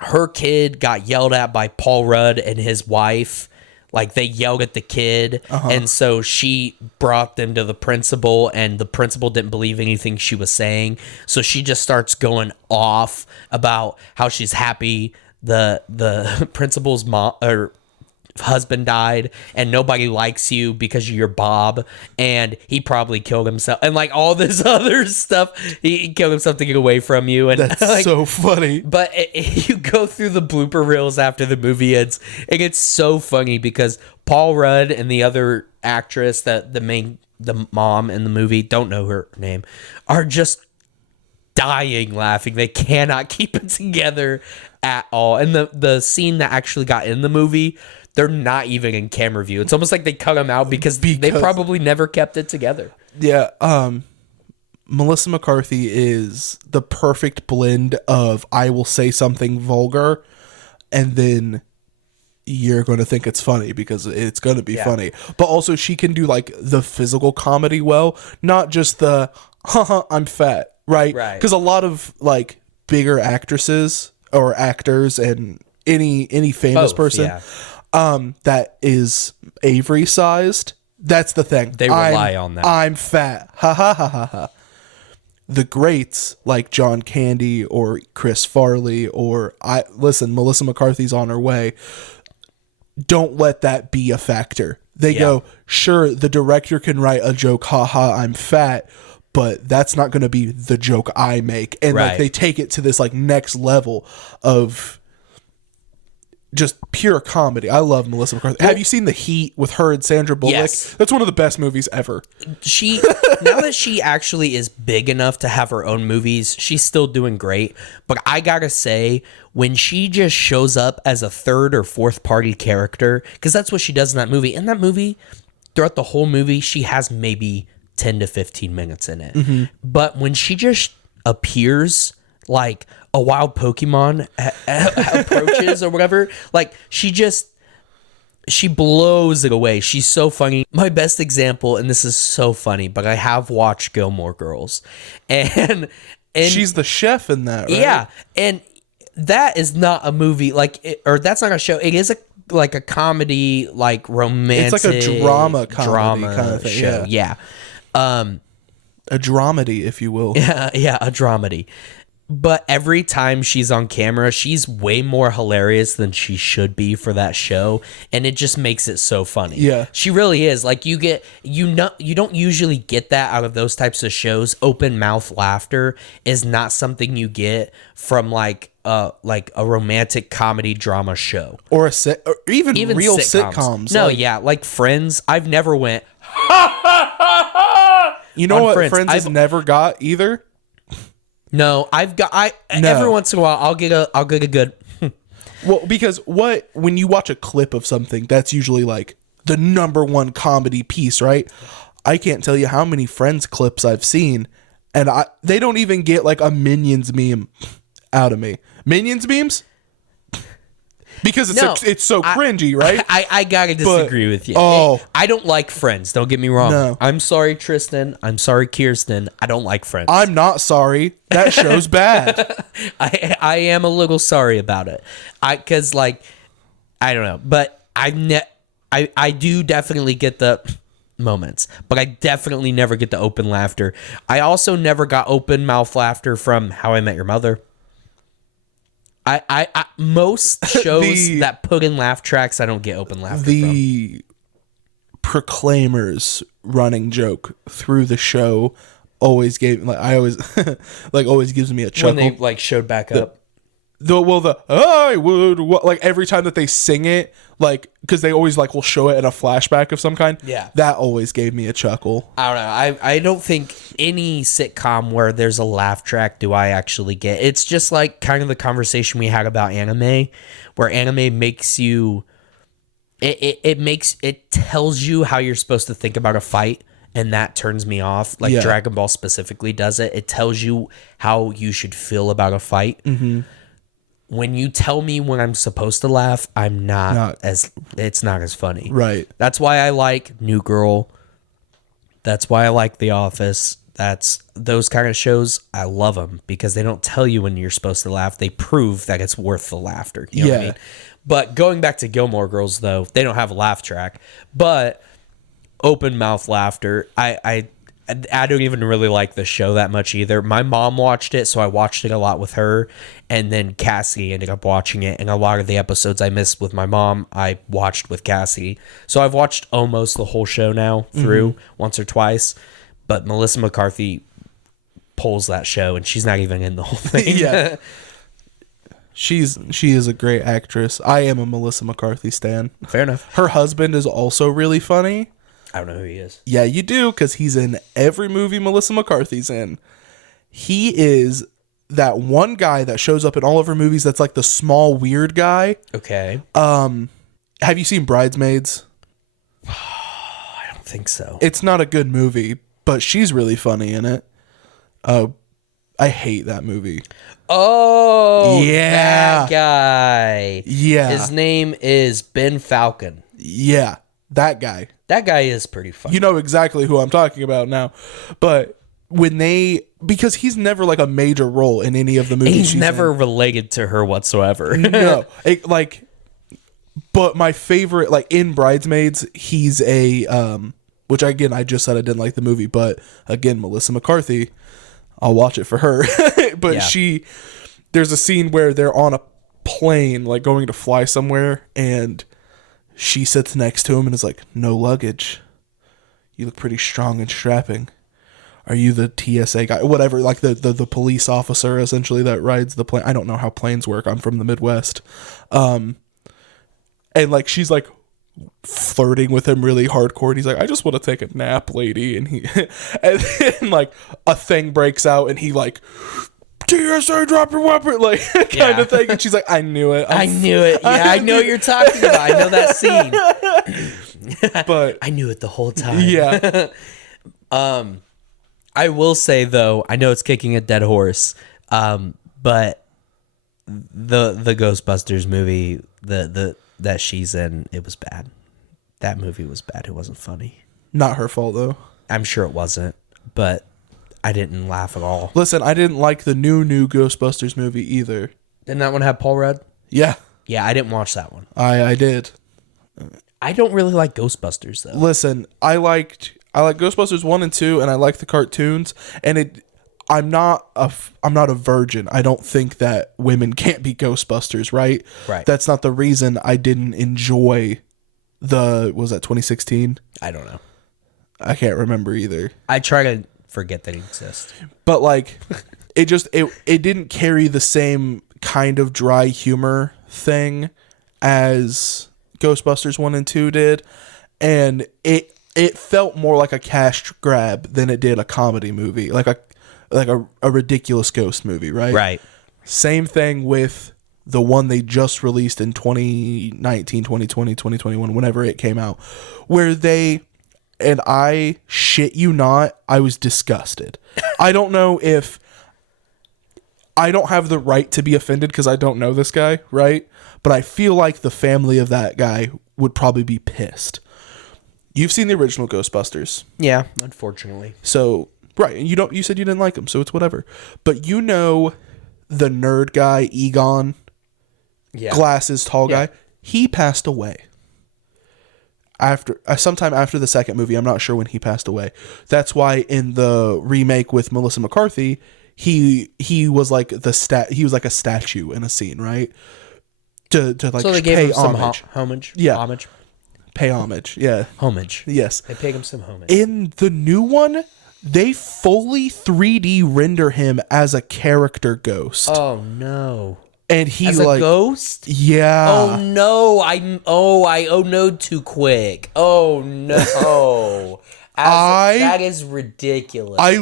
Her kid got yelled at by Paul Rudd and his wife. Like, they yelled at the kid, and so she brought them to the principal, and the principal didn't believe anything she was saying. So she just starts going off about how she's happy the principal's mom or husband died, and nobody likes you because you're Bob, and he probably killed himself, and like all this other stuff. He killed himself to get away from you, and That's like, so funny. But you go through the blooper reels after the movie ends, and it's so funny because Paul Rudd and the other actress, the mom in the movie, don't know her name, are just dying laughing. They cannot keep it together at all. And the scene that actually got in the movie, they're not even in camera view. It's almost like they cut them out because they probably never kept it together. Yeah, Melissa McCarthy is the perfect blend of I will say something vulgar and then you're going to think it's funny because it's going to be funny. But also she can do like the physical comedy well, not just the haha, I'm fat, right? Right. Because a lot of like bigger actresses or actors and any famous Both, person that is Avery sized, that's the thing. They rely on that. I'm fat. Ha ha ha ha ha. The greats like John Candy or Chris Farley or Melissa McCarthy's on her way. Don't let that be a factor. They go, sure, the director can write a joke, haha, I'm fat, but that's not going to be the joke I make. And like they take it to this like next level of just pure comedy. I love Melissa McCarthy. Have you seen The Heat with her and Sandra Bullock? Yes. That's one of the best movies ever. Now that she actually is big enough to have her own movies, she's still doing great. But I gotta say, when she just shows up as a third or fourth party character, because that's what she does in that movie. In that movie, throughout the whole movie, she has maybe 10 to 15 minutes in it. Mm-hmm. But when she just appears like a wild Pokemon approaches or whatever, like she blows it away. She's so funny. My best example, and this is so funny, but I have watched Gilmore Girls, and she's the chef in that, right? Yeah, and that is not a movie or that's not a show. It is like a comedy, like romantic. It's like a drama kind of thing. Show. Yeah. A dramedy, if you will. Yeah, a dramedy. But every time she's on camera, she's way more hilarious than she should be for that show, and it just makes it so funny. Yeah. She really is. Like you don't usually get that out of those types of shows. Open mouth laughter is not something you get from like a romantic comedy drama show Or or even real sitcoms. No, like Friends. I've never went. You know what Friends has never got either? No, every once in a while I'll get a good. Well, because when you watch a clip of something, that's usually like the number one comedy piece, right? I can't tell you how many Friends clips I've seen, and they don't even get like a Minions meme out of me. Minions memes? Because it's so cringy, right? I gotta disagree with you. I don't like Friends. Don't get me wrong. No. I'm sorry, Tristan. I'm sorry, Kirsten. I don't like Friends. I'm not sorry. That show's bad. I am a little sorry about it. Because I don't know, but I do definitely get the moments, but I definitely never get the open laughter. I also never got open mouth laughter from How I Met Your Mother. I most shows that put in laugh tracks, I don't get open laughter the Proclaimers running joke through the show always gave like I always like always gives me a chuckle when they like showed back up. The I would like every time that they sing it, like because they always like will show it in a flashback of some kind. Yeah, that always gave me a chuckle. I don't know. I don't think any sitcom where there's a laugh track do I actually get. It's just like kind of the conversation we had about anime, where anime makes you it tells you how you're supposed to think about a fight, and that turns me off. Like Dragon Ball specifically does it. It tells you how you should feel about a fight. Mm-hmm. When you tell me when I'm supposed to laugh, I'm not as it's not as funny. Right. That's why I like New Girl. That's why I like The Office. That's those kind of shows. I love them because they don't tell you when you're supposed to laugh. They prove that it's worth the laughter. You know what I mean? But going back to Gilmore Girls, though, they don't have a laugh track. But open mouth laughter, I don't even really like the show that much either. My mom watched it, so I watched it a lot with her. And then Cassie ended up watching it. And a lot of the episodes I missed with my mom, I watched with Cassie. So I've watched almost the whole show now through once or twice. But Melissa McCarthy pulls that show, and she's not even in the whole thing. Yeah. She is a great actress. I am a Melissa McCarthy stan. Fair enough. Her husband is also really funny. I don't know who he is. Yeah, you do, because he's in every movie Melissa McCarthy's in. He is that one guy that shows up in all of her movies that's like the small, weird guy. Okay. Have you seen Bridesmaids? I don't think so. It's not a good movie, but she's really funny in it. I hate that movie. Oh, yeah. that guy. Yeah. His name is Ben Falcon. Yeah, that guy. That guy is pretty funny. You know exactly who I'm talking about now. But because he's never like a major role in any of the movies. He's never related to her whatsoever. No. But my favorite, like in Bridesmaids, he's which again, I just said I didn't like the movie, but again, Melissa McCarthy, I'll watch it for her. But there's a scene where they're on a plane, like going to fly somewhere, and she sits next to him and is like, "No luggage. You look pretty strong and strapping. Are you the TSA guy?" Whatever, like the police officer essentially that rides the plane. I don't know how planes work. I'm from the Midwest. And like she's like flirting with him really hardcore. And he's like, "I just want to take a nap, lady." And and then like a thing breaks out and he like, "TSA, drop your weapon," like kind of thing. And she's like, "I knew it. I knew it. Yeah, I know what you're talking about. I know that scene." But I knew it the whole time. Yeah. I will say though, I know it's kicking a dead horse, but the Ghostbusters movie, that she's in, it was bad. That movie was bad. It wasn't funny. Not her fault though. I'm sure it wasn't, but I didn't laugh at all. Listen, I didn't like the new Ghostbusters movie either. Didn't that one have Paul Rudd? Yeah. Yeah, I didn't watch that one. I did. I don't really like Ghostbusters though. Listen, I like Ghostbusters 1 and 2, and I like the cartoons, and I'm not a virgin. I don't think that women can't be Ghostbusters, right? Right. That's not the reason I didn't enjoy was that 2016? I don't know. I can't remember either. I try to forget that it exists. But like it didn't carry the same kind of dry humor thing as Ghostbusters 1 and 2 did, and it felt more like a cash grab than it did a comedy movie, like a ridiculous ghost movie, right? Right. Same thing with the one they just released in 2019, 2020, 2021, whenever it came out, where and I shit you not, I was disgusted. I don't know if I don't have the right to be offended because I don't know this guy, right? But I feel like the family of that guy would probably be pissed. You've seen the original Ghostbusters. Yeah, unfortunately. So, right, and you said you didn't like him, so it's whatever. But you know the nerd guy, Egon, glasses, tall guy, he passed away. after sometime after the second movie. I'm not sure when he passed away. That's why in the remake with Melissa McCarthy, he was like he was like a statue in a scene, right? To like So they gave pay him some homage. homage. Yeah. Homage. Pay homage. Yeah. Homage. Yes. They paid him some homage. In the new one, they fully 3D render him as a character ghost. Oh no. And he As like a ghost? Yeah. Oh no. I no too quick. Oh no. That is ridiculous. I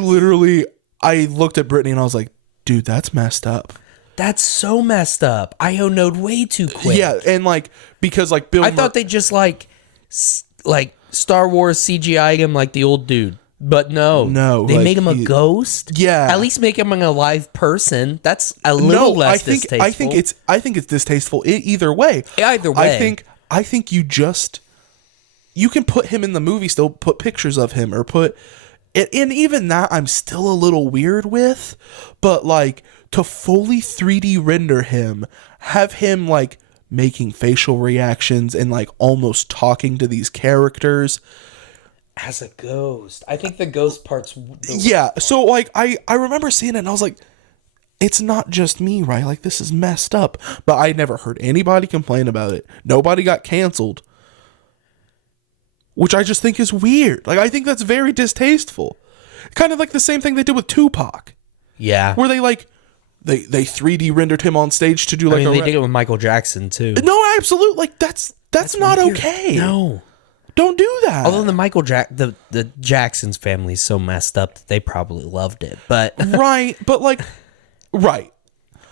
looked at Brittany and I was like, dude, that's messed up. That's so messed up. I no way too quick. Yeah, and like because like Bill I thought they just like Star Wars CGI'd him like the old dude. But no, they like, made him a ghost. Yeah, at least make him an alive person. That's a little less distasteful. I think it's distasteful either way. Either way, I think you can put him in the movie, still put pictures of him or put it, and even that I'm still a little weird with. But like to fully 3D render him, have him like making facial reactions and like almost talking to these characters. As a ghost, I think the ghost part's so like I remember seeing it and I was like, it's not just me, right? Like this is messed up. But I never heard anybody complain about it. Nobody got canceled, which I just think is weird. Like I think that's very distasteful. Kind of like the same thing they did with Tupac. Yeah, where they like they 3D rendered him on stage to do like they did it with Michael Jackson too. No, absolutely. Like that's not weird. okay. No. Don't do that. Although the Jacksons family is so messed up that they probably loved it, but right, but like, right,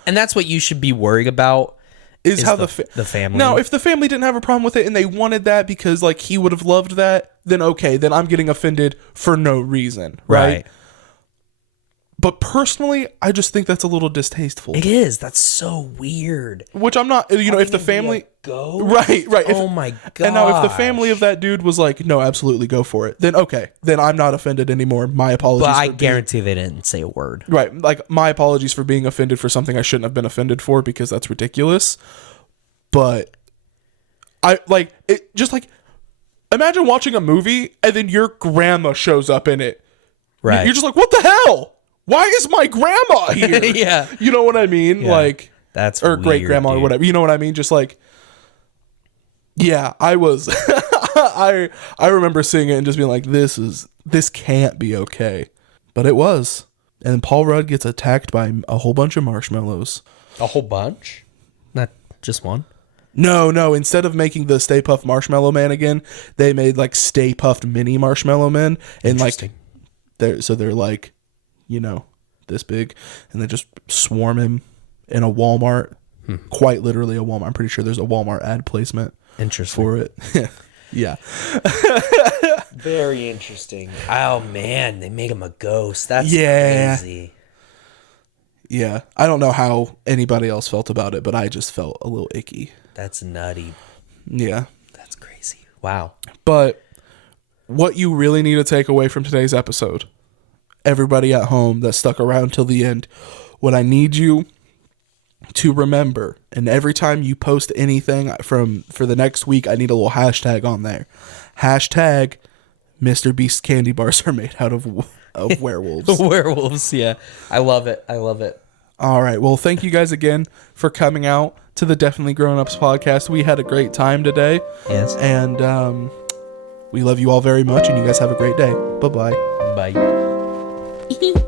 and that's what you should be worried about is how the family. Now, if the family didn't have a problem with it and they wanted that because like he would have loved that, then okay, then I'm getting offended for no reason, right? But personally, I just think that's a little distasteful. It is. That's so weird. Which I'm not, if the family... Right. Oh my God. And now if the family of that dude was like, no, absolutely go for it, then okay. Then I'm not offended anymore. My apologies. But I guarantee they didn't say a word. Right. Like, my apologies for being offended for something I shouldn't have been offended for because that's ridiculous. But I, like, it just like, imagine watching a movie and then your grandma shows up in it. Right. You're just like, what the hell? Why is my grandma here? Yeah. You know what I mean? Yeah. Like, that's or great grandma or whatever. You know what I mean? Just like, yeah, I was, I remember seeing it and just being like, this can't be okay. But it was. And Paul Rudd gets attacked by a whole bunch of marshmallows. A whole bunch? Not just one? No. Instead of making the Stay Puft Marshmallow Man again, they made like Stay Puft Mini Marshmallow Men. And like, they're like, you know, this big, and they just swarm him in a Walmart. Quite literally a Walmart. I'm pretty sure there's a Walmart ad placement for it. Yeah. Very interesting. Oh man, they made him a ghost. That's crazy. Yeah. I don't know how anybody else felt about it, but I just felt a little icky. That's nutty. Yeah. That's crazy. Wow. But what you really need to take away from today's episode, everybody at home that stuck around till the end, what I need you to remember, and every time you post anything for the next week, I need a little hashtag on there. Hashtag Mr. Beast candy bars are made out of werewolves. Werewolves, yeah. I love it. All right. Well, thank you guys again for coming out to the Definitely Grown Ups podcast. We had a great time today. Yes. And we love you all very much, and you guys have a great day. Bye-bye. Bye.